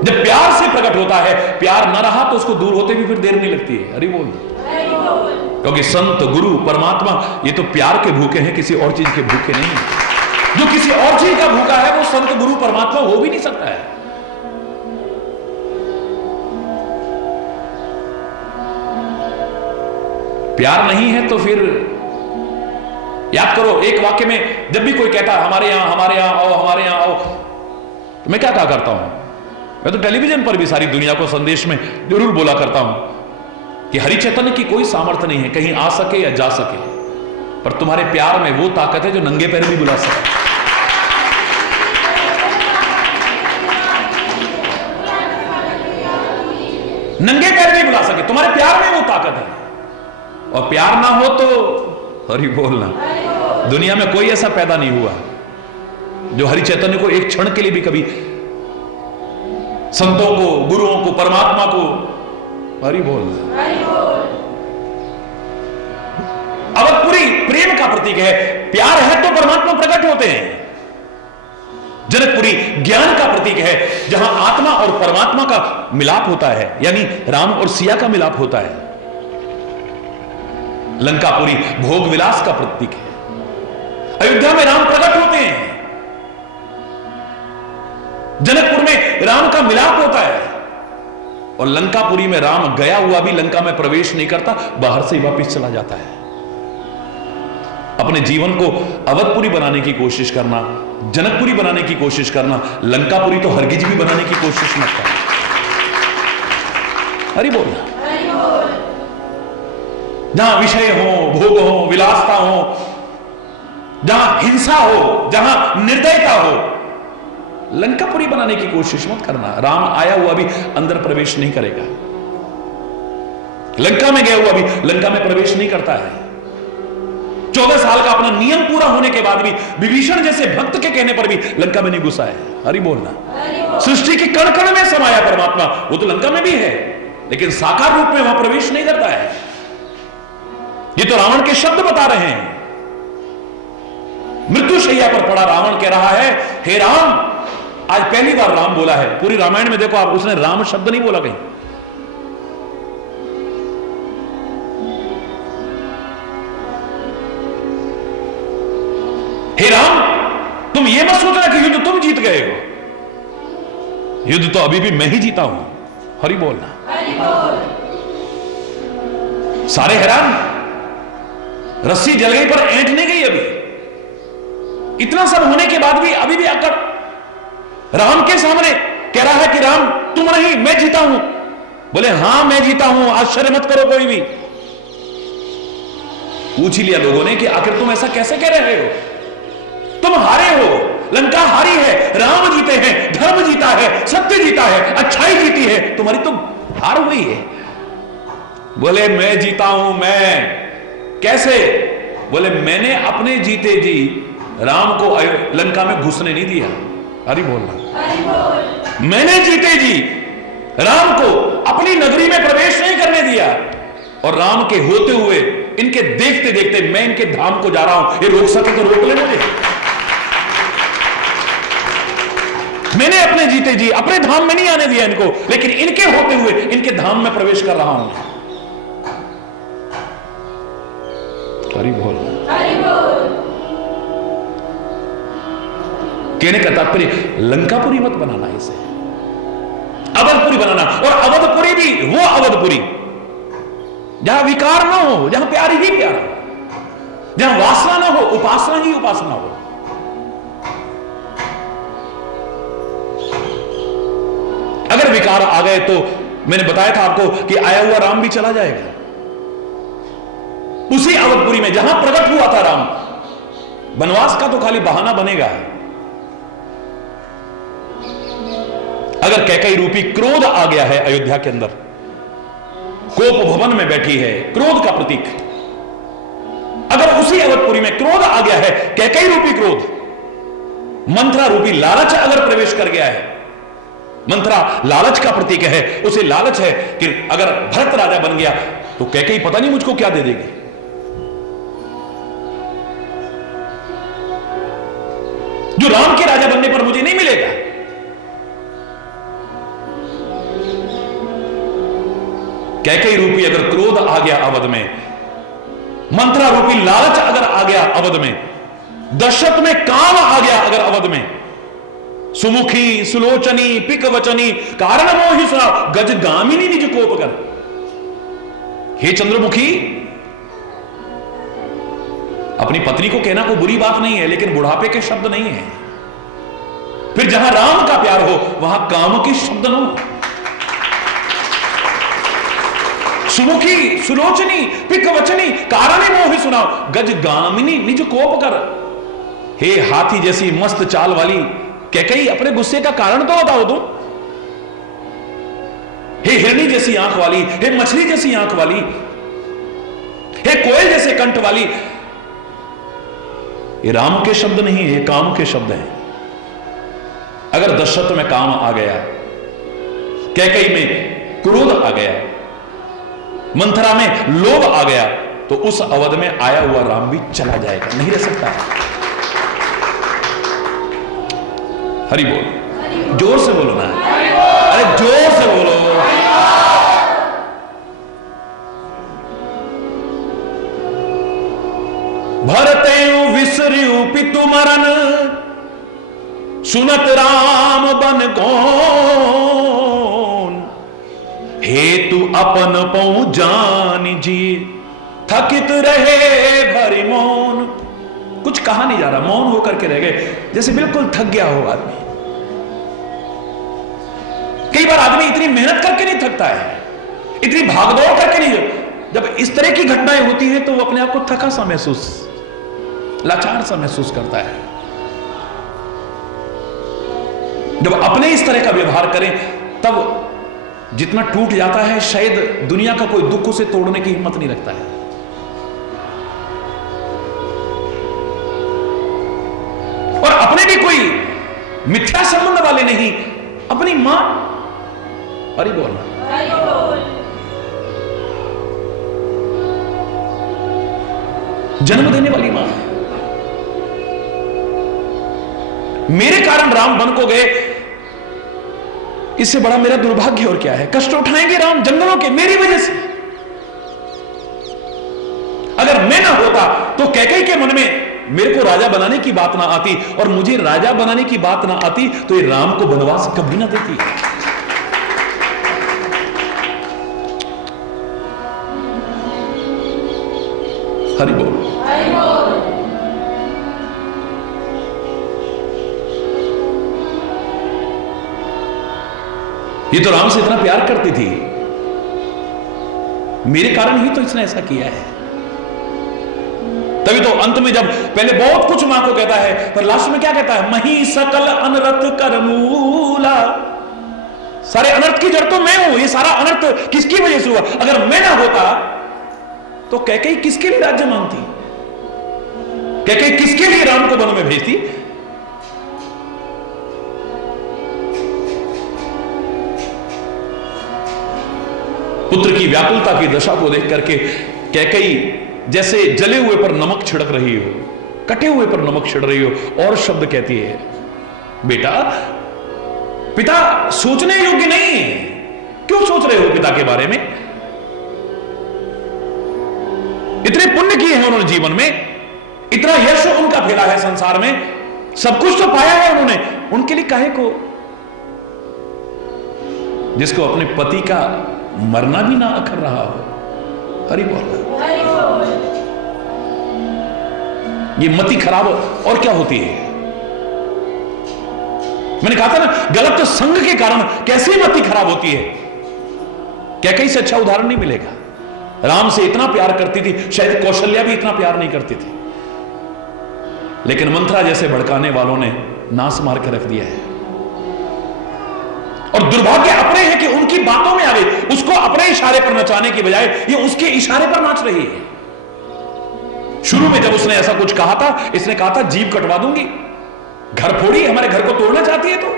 जब प्यार से प्रकट होता है, प्यार न रहा तो उसको दूर होते भी फिर देर नहीं लगती है। हरि बोल। क्योंकि संत गुरु परमात्मा ये तो प्यार के भूखे हैं, किसी और चीज के भूखे नहीं है। जो किसी और चीज का भूखा है वो संत गुरु परमात्मा हो भी नहीं सकता है। प्यार नहीं है तो फिर याद करो, एक वाक्य में जब भी कोई कहता है हमारे यहां आओ, हमारे यहां आओ, तो मैं क्या कहा करता हूं? मैं तो टेलीविजन पर भी सारी दुनिया को संदेश में जरूर बोला करता हूं कि हरि चैतन्य की कोई सामर्थ्य नहीं है कहीं आ सके या जा सके, पर तुम्हारे प्यार में वो ताकत है जो नंगे पैर भी बुला सके। नंगे पैर भी बुला सके, तुम्हारे प्यार में वो ताकत है। और प्यार ना हो तो हरि बोलना, दुनिया में कोई ऐसा पैदा नहीं हुआ जो हरि चैतन्य को एक क्षण के लिए भी कभी, संतों को, गुरुओं को, परमात्मा को हरि बोलना। अवधपुरी प्रेम का प्रतीक है। प्यार है तो परमात्मा प्रकट होते हैं। जनकपुरी ज्ञान का प्रतीक है, जहां आत्मा और परमात्मा का मिलाप होता है, यानी राम और सिया का मिलाप होता है। लंकापुरी भोग विलास का प्रतीक है। अयोध्या में राम प्रकट होते हैं, जनकपुर में राम का मिलाप होता है और लंकापुरी में राम गया हुआ भी लंका में प्रवेश नहीं करता, बाहर से ही वापिस चला जाता है। अपने जीवन को अवधपुरी बनाने की कोशिश करना, जनकपुरी बनाने की कोशिश करना, लंकापुरी तो हरगिज भी बनाने की कोशिश मत करना। हरि बोल। जहां विषय हो, भोग हो, विलासता हो, जहां हिंसा हो, जहां निर्दयता हो, लंकापुरी बनाने की कोशिश मत करना। राम आया हुआ भी अंदर प्रवेश नहीं करेगा, लंका में गया हुआ भी लंका में प्रवेश नहीं करता है। 14 साल का अपना नियम पूरा होने के बाद भी विभीषण जैसे भक्त के कहने पर भी लंका में नहीं घुसा है। हरि बोलना। सृष्टि के कण कण में समाया परमात्मा, वो तो लंका में भी है, लेकिन साकार रूप में वहां प्रवेश नहीं करता है। ये तो रावण के शब्द बता रहे हैं। मृत्युशैया पर पड़ा रावण कह रहा है, हे राम, आज पहली बार राम बोला है पूरी रामायण में, देखो आप, उसने राम शब्द नहीं बोला कहीं। हे राम, तुम ये मत सोचना कि युद्ध तुम जीत गए हो, युद्ध तो अभी भी मैं ही जीता हूं। हरि बोलना। सारे हैरान, रस्सी जल गई पर ऐंठ नहीं गई अभी। इतना सब होने के बाद भी अभी भी आकर राम के सामने कह रहा है कि राम तुम नहीं, मैं जीता हूं। बोले हां मैं जीता हूं, आश्चर्य मत करो कोई भी। पूछ ही लिया लोगों ने कि आखिर तुम ऐसा कैसे कह रहे हो, तुम हारे हो, लंका हारी है, राम जीते हैं, धर्म जीता है, सत्य जीता है, अच्छाई जीती है, तुम्हारी तो हार हुई है। बोले मैं जीता हूं। मैं कैसे? बोले मैंने अपने जीते जी राम को लंका में घुसने नहीं दिया। हरि बोलना। मैंने जीते जी राम को अपनी नगरी में प्रवेश नहीं करने दिया, और राम के होते हुए, इनके देखते देखते मैं इनके धाम को जा रहा हूं, ये रोक सके तो रोक ले मुझे। मैंने अपने जीते जी अपने धाम में नहीं आने दिया इनको, लेकिन इनके होते हुए इनके धाम में प्रवेश कर रहा हूं। हरि बोल। कहने का तात्पर्य लंकापुरी मत बनाना, इसे अवधपुरी बनाना। और अवधपुरी भी वो अवधपुरी जहां विकार ना हो, जहां प्यार ही प्यार हो, जहां वासना ना हो, उपासना ही उपासना हो। अगर विकार आ गए तो मैंने बताया था आपको कि आया हुआ राम भी चला जाएगा। उसी अवधपुरी में जहां प्रकट हुआ था राम, वनवास का तो खाली बहाना बनेगा। अगर कैकई रूपी क्रोध आ गया है अयोध्या के अंदर, कोप भवन में बैठी है क्रोध का प्रतीक, अगर उसी अवधपुरी में क्रोध आ गया है, कैकई रूपी क्रोध, मंत्रा रूपी लालच अगर प्रवेश कर गया है, मंत्रा लालच का प्रतीक है, उसे लालच है कि अगर भरत राजा बन गया तो कैकई पता नहीं मुझको क्या दे देगी। जो राम के राजा बनने पर मुझे नहीं मिलेगा। कैकई रूपी अगर क्रोध आ गया अवध में, मंत्रा रूपी लालच अगर आ गया अवध में, दशरथ में काम आ गया अगर अवध में, सुमुखी सुलोचनी पिक वचनी कारण मोहि सुना गज गामिनी निज कोप कर। हे चंद्रमुखी, अपनी पत्नी को कहना कोई बुरी बात नहीं है, लेकिन बुढ़ापे के शब्द नहीं है। फिर जहां राम का प्यार हो वहां काम के शब्द न हो। सुमुखी सुलोचनी पिक वचनी कारण मोहि सुना गज गामिनी निज कोप कर। हे हाथी जैसी मस्त चाल वाली कैकई, अपने गुस्से का कारण तो बताओ तुम। हे हिरणी जैसी आंख वाली, हे मछली जैसी आंख वाली, हे कोयल जैसे कंठ वाली। ये राम के शब्द नहीं है, ये काम के शब्द हैं। अगर दशरथ में काम आ गया, कैकई में क्रोध आ गया, मंथरा में लोभ आ गया, तो उस अवध में आया हुआ राम भी चला जाएगा, नहीं रह सकता। हरि बोल। जोर से बोलो ना, अरे जोर से बोलो। भरते विसर्यु पितु मरन, सुनत राम बन कौन, हेतु अपन पौ जान जी, थकित रहे भरी मौन। कुछ कहा नहीं जा रहा, मौन होकर के रह गए, जैसे बिल्कुल थक गया हो आदमी। कई बार आदमी इतनी मेहनत करके नहीं थकता है, इतनी भागदौड़ करके नहीं, जब इस तरह की घटनाएं होती हैं तो वो अपने आप को थका सा महसूस, लाचार सा महसूस करता है। जब अपने इस तरह का व्यवहार करें तब जितना टूट जाता है, शायद दुनिया का कोई दुख उसे तोड़ने की हिम्मत नहीं रखता है। और अपने भी कोई मिथ्या संबंध वाले नहीं, अपनी मां, हरि बोल, जन्म देने वाली मां, मेरे कारण राम वन को गए, इससे बड़ा मेरा दुर्भाग्य और क्या है। कष्ट उठाएंगे राम जंगलों के मेरी वजह से। अगर मैं ना होता तो कैकेयी के मन में मेरे को राजा बनाने की बात ना आती, और मुझे राजा बनाने की बात ना आती तो ये राम को वनवास कभी ना देती। हरि बोल। ये तो राम से इतना प्यार करती थी, मेरे कारण ही तो इसने ऐसा किया है। तभी तो अंत में जब पहले बहुत कुछ मां को कहता है, पर लास्ट में क्या कहता है, मही सकल अनर्थ कर मूला। सारे अनर्थ की जड़ तो मैं हूं, ये सारा अनर्थ किसकी वजह से हुआ। अगर मैं ना होता तो कैकेयी किसके लिए राज्य मांगती, कैकेयी किसके लिए राम को वन में भेजती। पुत्र की व्याकुलता की दशा को देख करके कैकेयी जैसे जले हुए पर नमक छिड़क रही हो, कटे हुए पर नमक छिड़क रही हो, और शब्द कहती है, बेटा पिता सोचने योग्य नहीं, क्यों सोच रहे हो पिता के बारे में। इतने पुण्य किए हैं उन्होंने जीवन में, इतना यश उनका फैला है संसार में, सब कुछ तो पाया है उन्होंने, उनके लिए काहे को, जिसको अपने पति का मरना भी ना अखर रहा हो। हरि बोल। ये मति खराब और क्या होती है। मैंने कहा था ना, गलत संग के कारण कैसी मति खराब होती है। कैकेयी से अच्छा उदाहरण नहीं मिलेगा। राम से इतना प्यार करती थी, शायद कौशल्या भी इतना प्यार नहीं करती थी, लेकिन मंथरा जैसे भड़काने वालों ने नाश मार के रख दिया है। और दुर्भाग्य अपने है कि उनकी बातों में आ गई, उसको अपने इशारे पर नचाने की बजाय ये उसके इशारे पर नाच रही है। शुरू में जब उसने ऐसा कुछ कहा था, इसने कहा था जीभ कटवा दूंगी, घर फोड़ी, हमारे घर को तोड़ना चाहती है। तो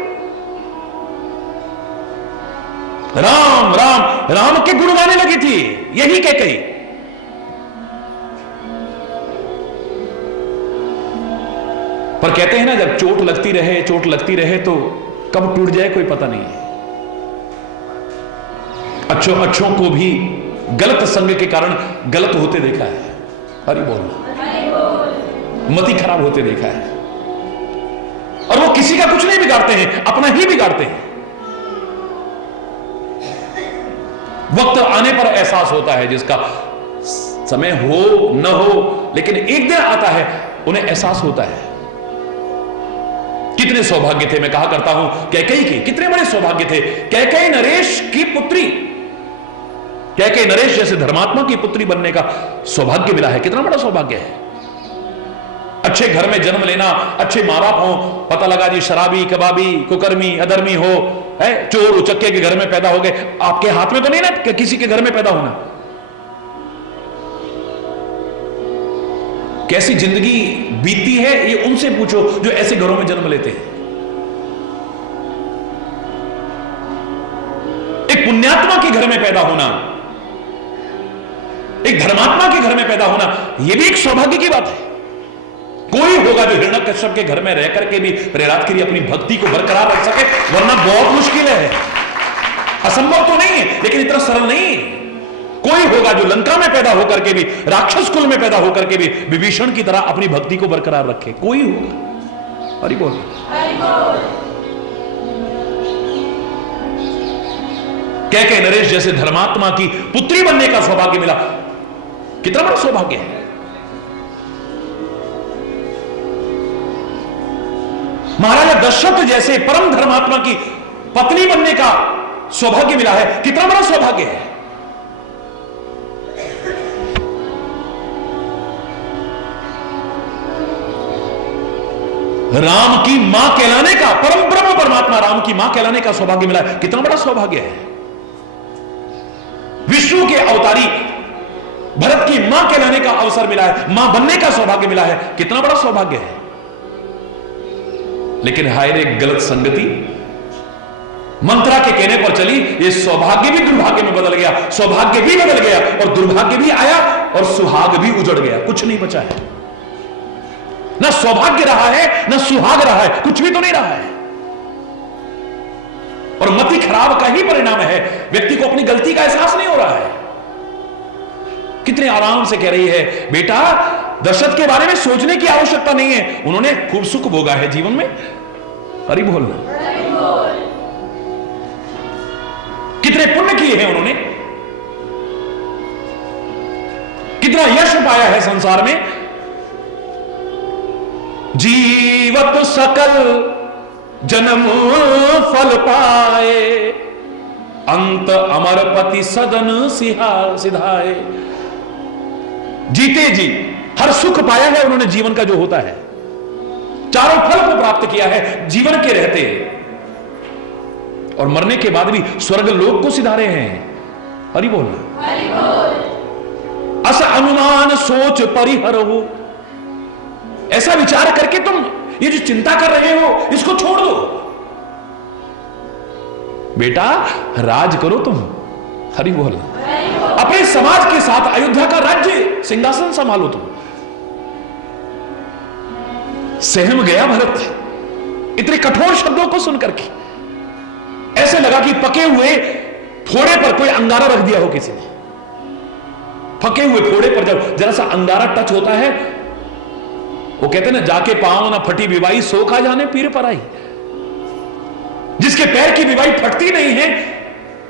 राम राम राम के गुण गाने लगी थी, यही कैकेयी। पर कहते हैं ना, जब चोट लगती रहे तो कब टूट जाए कोई पता नहीं है। अच्छों को भी गलत संग के कारण गलत होते देखा है। हरि बोल। मति खराब होते देखा है, और वो किसी का कुछ नहीं बिगाड़ते हैं, अपना ही बिगाड़ते हैं। वक्त आने पर एहसास होता है, जिसका समय हो न हो, लेकिन एक दिन आता है उन्हें एहसास होता है। कितने सौभाग्य थे, मैं कहा करता हूं कैकेयी के कितने बड़े सौभाग्य थे। कैकेयी नरेश की पुत्री, कैकेयी नरेश जैसे धर्मात्मा की पुत्री बनने का सौभाग्य मिला है, कितना बड़ा सौभाग्य है। अच्छे घर में जन्म लेना, अच्छे मां बाप हो, पता लगा जी शराबी, कबाबी, कुकर्मी, अधर्मी हो, है चोर उचक्के के घर में पैदा हो गए। आपके हाथ में तो नहीं ना कि किसी के घर में पैदा होना। कैसी जिंदगी बीती है ये उनसे पूछो जो ऐसे घरों में जन्म लेते हैं। एक पुण्यात्मा के घर में पैदा होना, एक धर्मात्मा के घर में पैदा होना, यह भी एक सौभाग्य की बात है। कोई होगा जो हिरण्यकश्यप के घर में रह करके भी प्रहलाद के लिए अपनी भक्ति को बरकरार रख सके, वरना बहुत मुश्किल है। असंभव तो नहीं है, लेकिन इतना सरल नहीं है। कोई होगा जो लंका में पैदा होकर के भी, राक्षस कुल में पैदा होकर के भी विभीषण की तरह अपनी भक्ति को बरकरार रखे, कोई होगा। हरि बोल। कह नरेश जैसे धर्मात्मा की पुत्री बनने का सौभाग्य मिला, कितना बड़ा सौभाग्य है। महाराजा दशरथ जैसे परम धर्मात्मा की पत्नी बनने का सौभाग्य मिला है, कितना बड़ा सौभाग्य है। राम की मां कहलाने का, परम ब्रह्म परमात्मा राम की मां कहलाने का सौभाग्य मिला है, कितना बड़ा सौभाग्य है। विष्णु के अवतारी भरत की मां कहलाने का अवसर मिला है, मां बनने का सौभाग्य मिला है, कितना बड़ा सौभाग्य है। लेकिन हाय रे गलत संगति मंत्रा के कहने पर चली, ये सौभाग्य भी दुर्भाग्य में बदल गया, सौभाग्य भी बदल गया और दुर्भाग्य भी आया और सुहाग भी उजड़ गया, कुछ नहीं बचा है। ना सौभाग्य रहा है ना सुहाग रहा है, कुछ भी तो नहीं रहा है। और मति खराब का ही परिणाम है, व्यक्ति को अपनी गलती का एहसास नहीं हो रहा है। कितने आराम से कह रही है, बेटा दशरथ के बारे में सोचने की आवश्यकता नहीं है, उन्होंने खूब सुख भोगा है जीवन में। हरि बोल। कितने पुण्य किए हैं उन्होंने, कितना यश पाया है संसार में। जीवत सकल जन्म फल पाए, अंत अमरपति सदन सिधाए। जीते जी हर सुख पाया है उन्होंने, जीवन का जो होता है, चारों फल को प्राप्त किया है जीवन के रहते, और मरने के बाद भी स्वर्ग लोक को सिधारे हैं। हरि बोल। अस अनुमान सोच परिहर हो, ऐसा विचार करके तुम ये जो चिंता कर रहे हो इसको छोड़ दो, बेटा राज करो तुम। हरि बोल। अपने समाज के साथ अयोध्या का राज्य सिंहासन संभालो तुम। सहम गया भरत इतने कठोर शब्दों को सुनकर के, ऐसे लगा कि पके हुए फोड़े पर कोई अंगारा रख दिया हो किसी ने। पके हुए फोड़े पर जब जरा सा अंगारा टच होता है, वो कहते हैं ना, जाके पांव ना फटी विवाई सो खा जाने पीर पर आई। जिसके पैर की विवाई फटती नहीं है,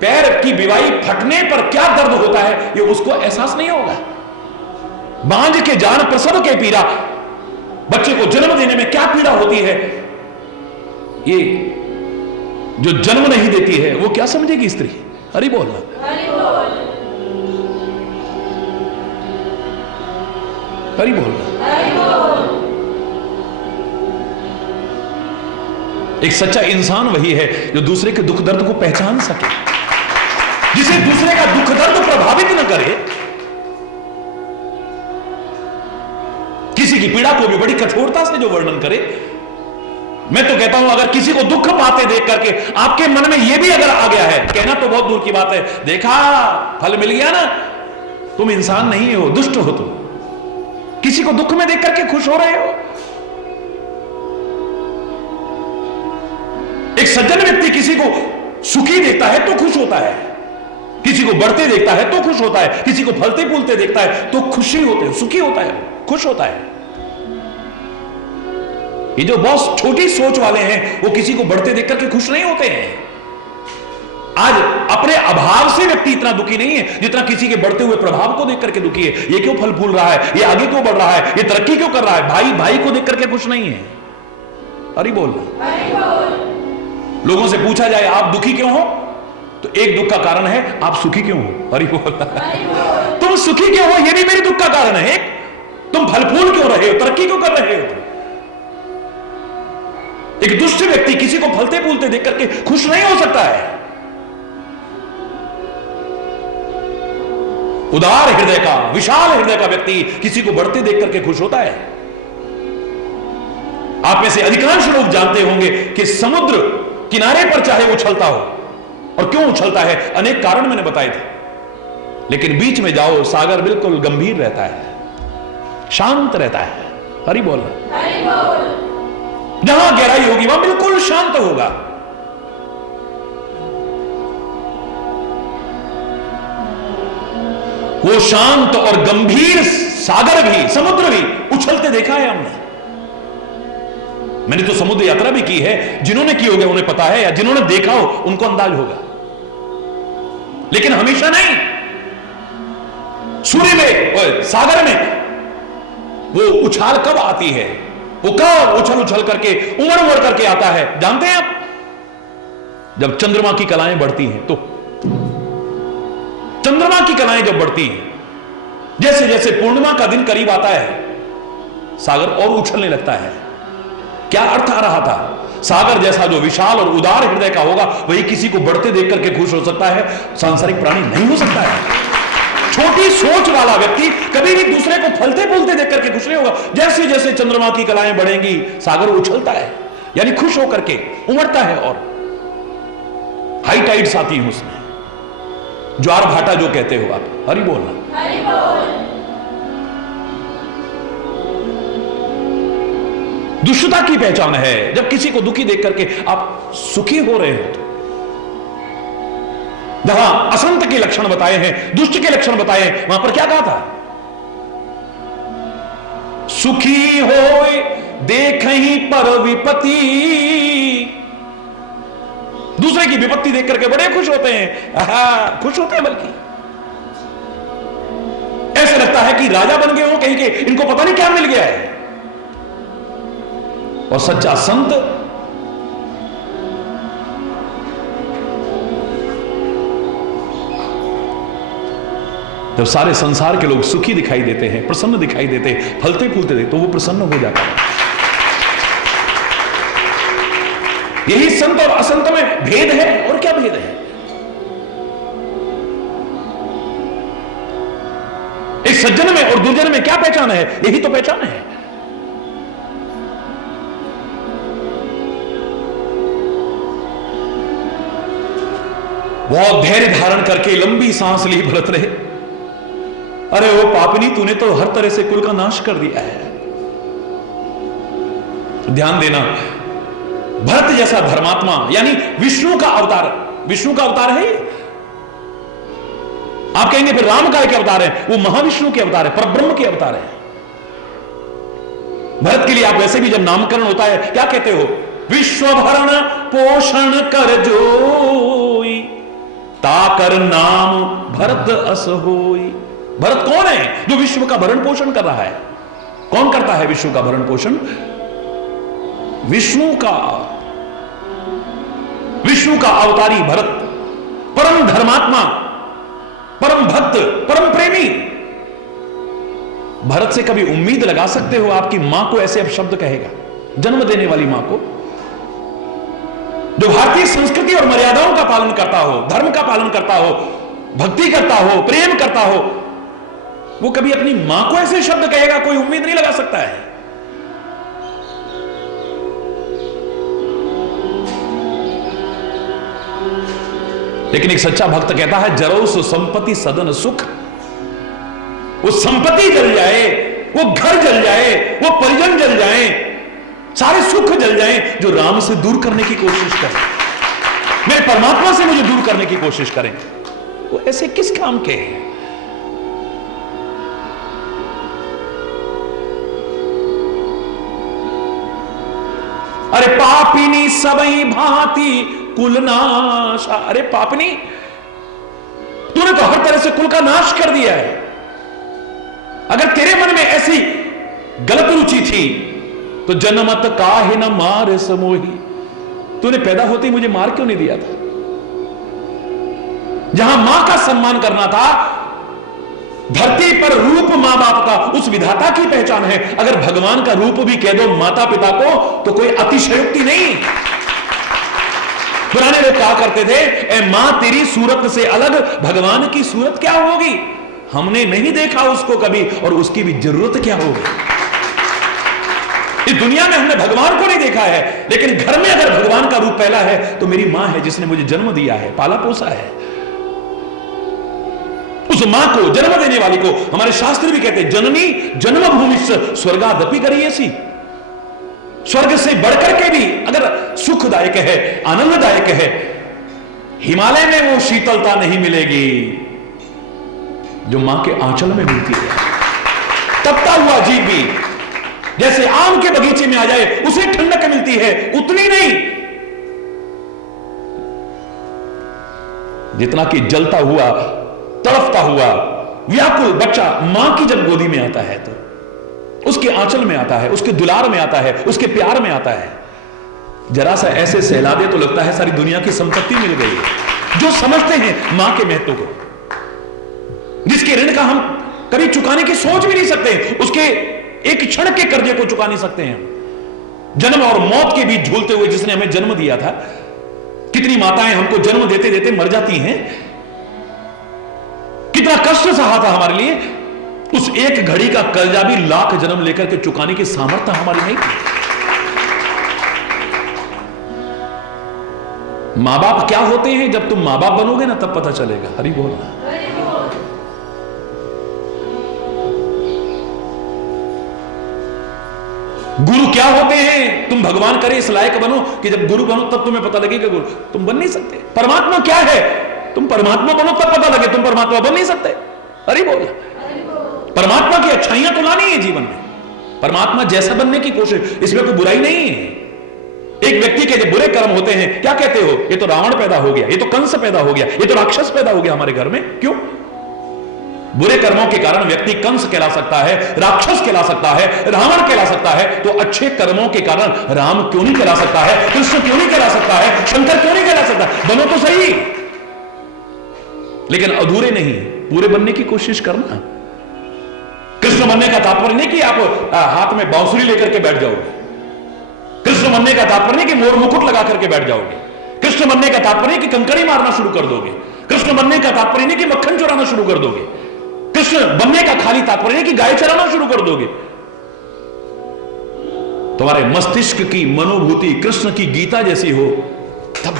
पैर की विवाई फटने पर क्या दर्द होता है ये उसको एहसास नहीं होगा। बांझ के जान प्रसव के पीड़ा, बच्चे को जन्म देने में क्या पीड़ा होती है, ये जो जन्म नहीं देती है वो क्या समझेगी स्त्री। हरि बोल। हरि बोल। एक सच्चा इंसान वही है जो दूसरे के दुख दर्द को पहचान सके, जिसे दूसरे का दुख दर्द प्रभावित न करे, किसी की पीड़ा को भी बड़ी कठोरता से जो वर्णन करे। मैं तो कहता हूं अगर किसी को दुख पाते देख करके आपके मन में यह भी अगर आ गया है, कहना तो बहुत दूर की बात है, देखा फल मिल गया ना, तुम इंसान नहीं हो, दुष्ट हो तुम। किसी को दुख में देख करके खुश हो रहे हो। एक सज्जन व्यक्ति किसी को सुखी देखता है तो खुश होता है, किसी को बढ़ते देखता है तो खुश होता है, किसी को फलते फूलते देखता है तो खुशी होते है, सुखी होता है, खुश होता है। ये जो बहुत छोटी सोच वाले हैं वो किसी को बढ़ते देख करके खुश नहीं होते हैं। आज अपने अभाव से व्यक्ति इतना दुखी नहीं है जितना किसी के बढ़ते हुए प्रभाव को देख करके दुखी है। ये क्यों फल फूल रहा है, ये आगे क्यों बढ़ रहा है, ये तरक्की क्यों कर रहा है, भाई भाई को देख करके खुश नहीं है। हरि बोल। लोगों से पूछा जाए आप दुखी क्यों हो, तो एक दुख का कारण है आप सुखी क्यों हो। हरि बोल। तुम सुखी क्यों हो ये भी मेरे दुख का कारण है। तुम फल फूल क्यों रहे हो, तरक्की क्यों कर रहे हो। एक दुष्ट व्यक्ति किसी को फलते फूलते देख करके खुश नहीं हो सकता है। उदार हृदय का, विशाल हृदय का व्यक्ति किसी को बढ़ते देख करके खुश होता है। आप में से अधिकांश लोग जानते होंगे कि समुद्र किनारे पर चाहे उछलता हो, और क्यों उछलता है अनेक कारण मैंने बताए थे, लेकिन बीच में जाओ सागर बिल्कुल गंभीर रहता है, शांत रहता है। हरि बोल। जहां गहराई होगी वहां बिल्कुल शांत होगा। वो शांत और गंभीर सागर भी, समुद्र भी उछलते देखा है हमने। मैंने तो समुद्र यात्रा भी की है, जिन्होंने की होगा उन्हें पता है, या जिन्होंने देखा हो उनको अंदाज होगा, लेकिन हमेशा नहीं। सूर्य में, सागर में वो उछाल कब आती है, वो कब उछल उछल करके उमड़ उमड़ करके आता है, जानते हैं आप? जब चंद्रमा की कलाएं बढ़ती हैं। तो चंद्रमा की कलाएं जब बढ़ती हैं, जैसे जैसे पूर्णिमा का दिन करीब आता है, सागर और उछलने लगता है। क्या अर्थ आ रहा था? सागर जैसा जो विशाल और उदार हृदय का होगा, वही किसी को बढ़ते देख करके खुश हो सकता है, सांसारिक प्राणी नहीं हो सकता है। छोटी सोच वाला व्यक्ति कभी भी दूसरे को फलते फूलते देख करके खुश नहीं होगा। जैसे जैसे चंद्रमा की कलाएं बढ़ेंगी, सागर उछलता है, यानी खुश होकर के उमड़ता है, और हाई टाइड्स आती हैं उसमें, ज्वार भाटा जो कहते हो आप, हरि बोलना, हरि बोल। दुष्टता की पहचान है जब किसी को दुखी देख करके आप सुखी हो रहे हो। जहां असंत के लक्षण बताए हैं, दुष्ट के लक्षण बताए हैं, वहां पर क्या कहा था? सुखी होए देखहि पर विपत्ति। दूसरे की विपत्ति देख करके बड़े खुश होते हैं, खुश होते हैं, बल्कि ऐसे लगता है कि राजा बन गए हो कहीं के, इनको पता नहीं क्या मिल गया है। और सच्चा संत जब सारे संसार के लोग सुखी दिखाई देते हैं, प्रसन्न दिखाई देते हैं, फलते फूलते देते, तो वो प्रसन्न हो जाता है। यही संत और असंत में भेद है। और क्या भेद है? इस सज्जन में और दुर्जन में क्या पहचान है? यही तो पहचान है। बहुत धैर्य धारण करके लंबी सांस ली भरत ने। अरे वो पापनी, तूने तो हर तरह से कुल का नाश कर दिया है। ध्यान देना, भरत जैसा धर्मात्मा, यानी विष्णु का अवतार, विष्णु का अवतार है। आप कहेंगे फिर राम का क्या अवतार है? वो महाविष्णु के अवतार है, परब्रह्म के अवतार है। भरत के लिए आप वैसे भी जब नामकरण होता है क्या कहते हो? विश्वभरण पोषण कर जोई, ताकर नाम भरत अस होई। भरत कौन है? जो विश्व का भरण पोषण कर रहा है। कौन करता है विश्व का भरण पोषण? विष्णु का, विष्णु का अवतारी भरत, परम धर्मात्मा, परम भक्त, परम प्रेमी। भरत से कभी उम्मीद लगा सकते हो आपकी मां को ऐसे अब शब्द कहेगा? जन्म देने वाली मां को, जो भारतीय संस्कृति और मर्यादाओं का पालन करता हो, धर्म का पालन करता हो, भक्ति करता हो, प्रेम करता हो, वो कभी अपनी मां को ऐसे शब्द कहेगा? कोई उम्मीद नहीं लगा सकता है। लेकिन एक सच्चा भक्त कहता है, जरो सो संपत्ति सदन सुख। वो संपत्ति जल जाए, वो घर जल जाए, वो परिजन जल जाए, सारे सुख जल जाएं, जो राम से दूर करने की कोशिश करें, मेरे परमात्मा से मुझे दूर करने की कोशिश करें, वो ऐसे किस काम के हैं? अरे पापिनी सबई भांति कुल नाशा। अरे पापिनी, तूने तो हर तरह से कुल का नाश कर दिया है। अगर तेरे मन में ऐसी गलत रुचि थी तो जनमत काहे न मार समोही। तूने पैदा होते ही मुझे मार क्यों नहीं दिया था? जहां मां का सम्मान करना था, धरती पर रूप मां बाप का उस विधाता की पहचान है। अगर भगवान का रूप भी कह दो माता पिता को तो कोई अतिशयोक्ति नहीं। पुराने लोग कहा करते थे, ए मां तेरी सूरत से अलग भगवान की सूरत क्या होगी? हमने नहीं देखा उसको कभी, और उसकी भी जरूरत क्या होगी? इस दुनिया में हमने भगवान को नहीं देखा है, लेकिन घर में अगर भगवान का रूप पहला है तो मेरी मां है, जिसने मुझे जन्म दिया है, पाला पोसा है। उस मां को, जन्म देने वाली को हमारे शास्त्र भी कहते हैं, जननी जन्मभूमि स्वर्गादपि करियसी। स्वर्ग से बढ़कर के भी अगर सुखदायक है, आनंददायक है, हिमालय में वो शीतलता नहीं मिलेगी जो मां के आंचल में मिलती है। तपता हुआ जीव भी जैसे आम के बगीचे में आ जाए उसे ठंडक मिलती है, उतनी नहीं जितना कि जलता हुआ, तड़पता हुआ, व्याकुल बच्चा मां की जब गोदी में आता है तो उसके आंचल में आता है, उसके दुलार में आता है, उसके प्यार में आता है, जरा सा ऐसे सहला दे तो लगता है सारी दुनिया की संपत्ति मिल गई है। जो समझते हैं मां के महत्व को, जिसके ऋण का हम कभी चुकाने की सोच भी नहीं सकते, उसके एक क्षण के कर्जे को चुका नहीं सकते हैं। जन्म और मौत के बीच झूलते हुए जिसने हमें जन्म दिया था, कितनी माताएं हमको जन्म देते देते मर जाती हैं, कितना कष्ट सहा था हमारे लिए, उस एक घड़ी का कर्जा भी लाख जन्म लेकर के चुकाने की सामर्थ्य हमारी नहीं थी। मां बाप क्या होते हैं, जब तुम मां बाप बनोगे ना तब पता चलेगा। हरि बोल। गुरु क्या होते हैं, तुम भगवान करे इस लायक बनो कि जब गुरु बनो तब तुम्हें पता लगेगा गुरु, तुम बन नहीं सकते। परमात्मा क्या है, तुम परमात्मा बनो तब पता लगे, तुम परमात्मा बन नहीं सकते। हरि बोल। परमात्मा की अच्छाइयां तो लानी है जीवन में, परमात्मा जैसा बनने की कोशिश, इसमें कोई बुराई नहीं है। एक व्यक्ति के जब बुरे कर्म होते हैं क्या कहते हो, ये तो रावण पैदा हो गया, ये तो कंस पैदा हो गया, ये तो राक्षस पैदा हो गया हमारे घर में। क्यों? बुरे कर्मों के कारण व्यक्ति कंस कहला सकता है, राक्षस कहला सकता है, रावण कहला सकता है, तो अच्छे कर्मों के कारण राम क्यों नहीं कहला सकता है, कृष्ण क्यों नहीं कहला सकता है, शंकर क्यों नहीं कहला सकता? बनो तो सही, लेकिन अधूरे नहीं, पूरे बनने की कोशिश करना। कृष्ण बनने का तात्पर्य नहीं कि आप हाथ में बांसुरी लेकर के बैठ जाओगे, कृष्ण बनने का तात्पर्य नहीं कि मोर मुकुट लगा करके बैठ जाओगे, कृष्ण बनने का तात्पर्य कि कंकड़ी मारना शुरू कर दोगे, कृष्ण बनने का तात्पर्य नहीं कि मक्खन चुराना शुरू कर दोगे, कृष्ण बनने का खाली तात्पर्य नहीं कि गाय चराना शुरू कर दोगे। तुम्हारे मस्तिष्क की मनोभूति कृष्ण की गीता जैसी हो तब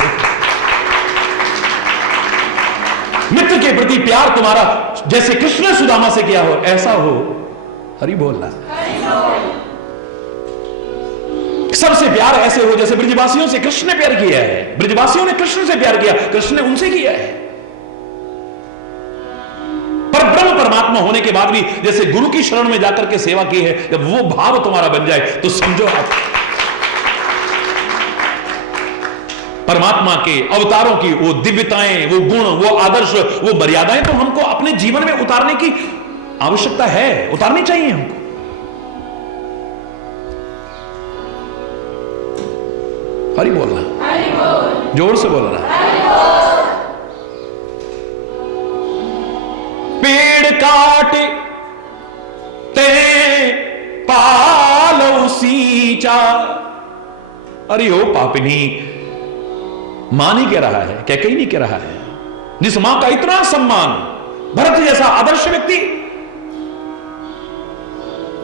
मित्र के प्रति प्यार तुम्हारा जैसे कृष्ण ने सुदामा से किया हो ऐसा हो। हरि बोलना। सबसे प्यार ऐसे हो जैसे ब्रजवासियों से कृष्ण ने प्यार किया है, ब्रजवासियों ने कृष्ण से प्यार किया, कृष्ण ने उनसे किया है। पर ब्रह्म परमात्मा होने के बाद भी जैसे गुरु की शरण में जाकर के सेवा की है, जब वो भाव तुम्हारा बन जाए तो समझो आप परमात्मा के अवतारों की वो दिव्यताएं, वो गुण, वो आदर्श, वो मर्यादाएं तो हमको अपने जीवन में उतारने की आवश्यकता है, उतारनी चाहिए हमको। हरि बोलना, जोर से बोलना। पेड़ काट ते पालो सींचा। अरे ओ पापिनी, मां नहीं कह रहा है, कैकेयी नहीं कह रहा है, जिस मां का इतना सम्मान, भरत जैसा आदर्श व्यक्ति।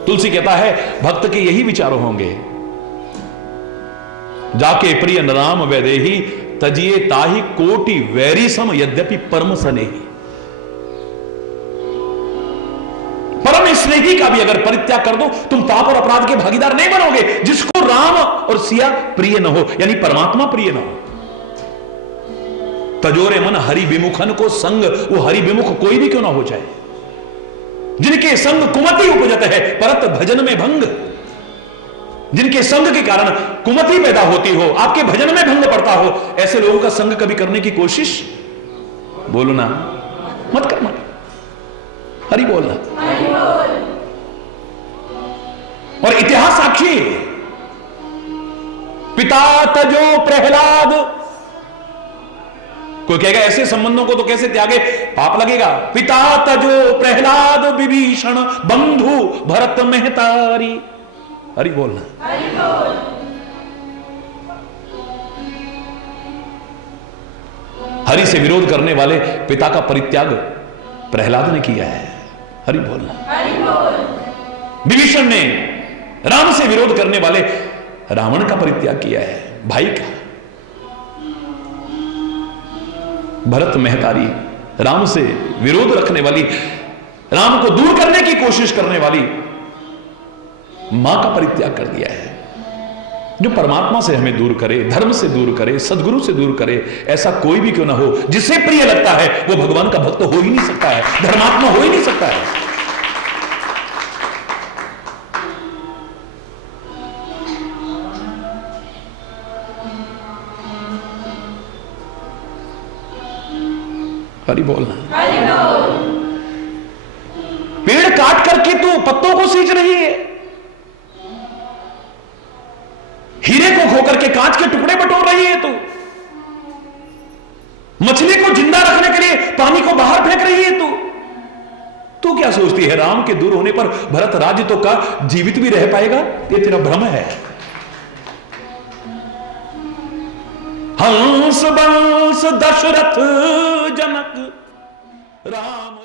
तुलसी कहता है भक्त के यही विचारों होंगे, जाके प्रिय नाम वैदेही तजिए ताही कोटि वैरी सम यद्यपि परम स्नेही। परम स्नेही का भी अगर परित्याग कर दो तुम पाप और अपराध के भागीदार नहीं बनोगे। जिसको राम और सिया प्रिय न हो, यानी परमात्मा प्रिय न हो, तजोरे मन हरि विमुखन को संग, वो हरि विमुख कोई भी क्यों ना हो जाए, जिनके संग कुमति उपजत है परत भजन में भंग, जिनके संग के कारण कुमति पैदा होती हो, आपके भजन में भंग पड़ता हो, ऐसे लोगों का संग कभी करने की कोशिश बोलो ना मत करना। हरि बोलना। और इतिहास साक्षी, पिता तजो प्रहलाद, कोई कहेगा ऐसे संबंधों को तो कैसे त्यागे, पाप लगेगा। पिता तजो प्रहलाद विभीषण बंधु भरत मेहतारी। हरि बोलना। हरि से विरोध करने वाले पिता का परित्याग प्रहलाद ने किया है। हरि बोलना। विभीषण ने राम से विरोध करने वाले रावण का परित्याग किया है, भाई का। भरत मेहतारी, राम से विरोध रखने वाली, राम को दूर करने की कोशिश करने वाली मां का परित्याग कर दिया है। जो परमात्मा से हमें दूर करे, धर्म से दूर करे, सदगुरु से दूर करे, ऐसा कोई भी क्यों ना हो, जिसे प्रिय लगता है वो भगवान का भक्त हो ही नहीं सकता है, धर्मात्मा हो ही नहीं सकता है। हरि बोलना। पेड़ काट करके तू पत्तों को सींच रही है, हीरे को खो करके कांच के टुकड़े बटोर रही है, तू मछली को जिंदा रखने के लिए पानी को बाहर फेंक रही है। तू क्या सोचती है राम के दूर होने पर भरत राज्य तो का जीवित भी रह पाएगा? ये तेरा भ्रम है। हंस बंस दशरथ जनक राम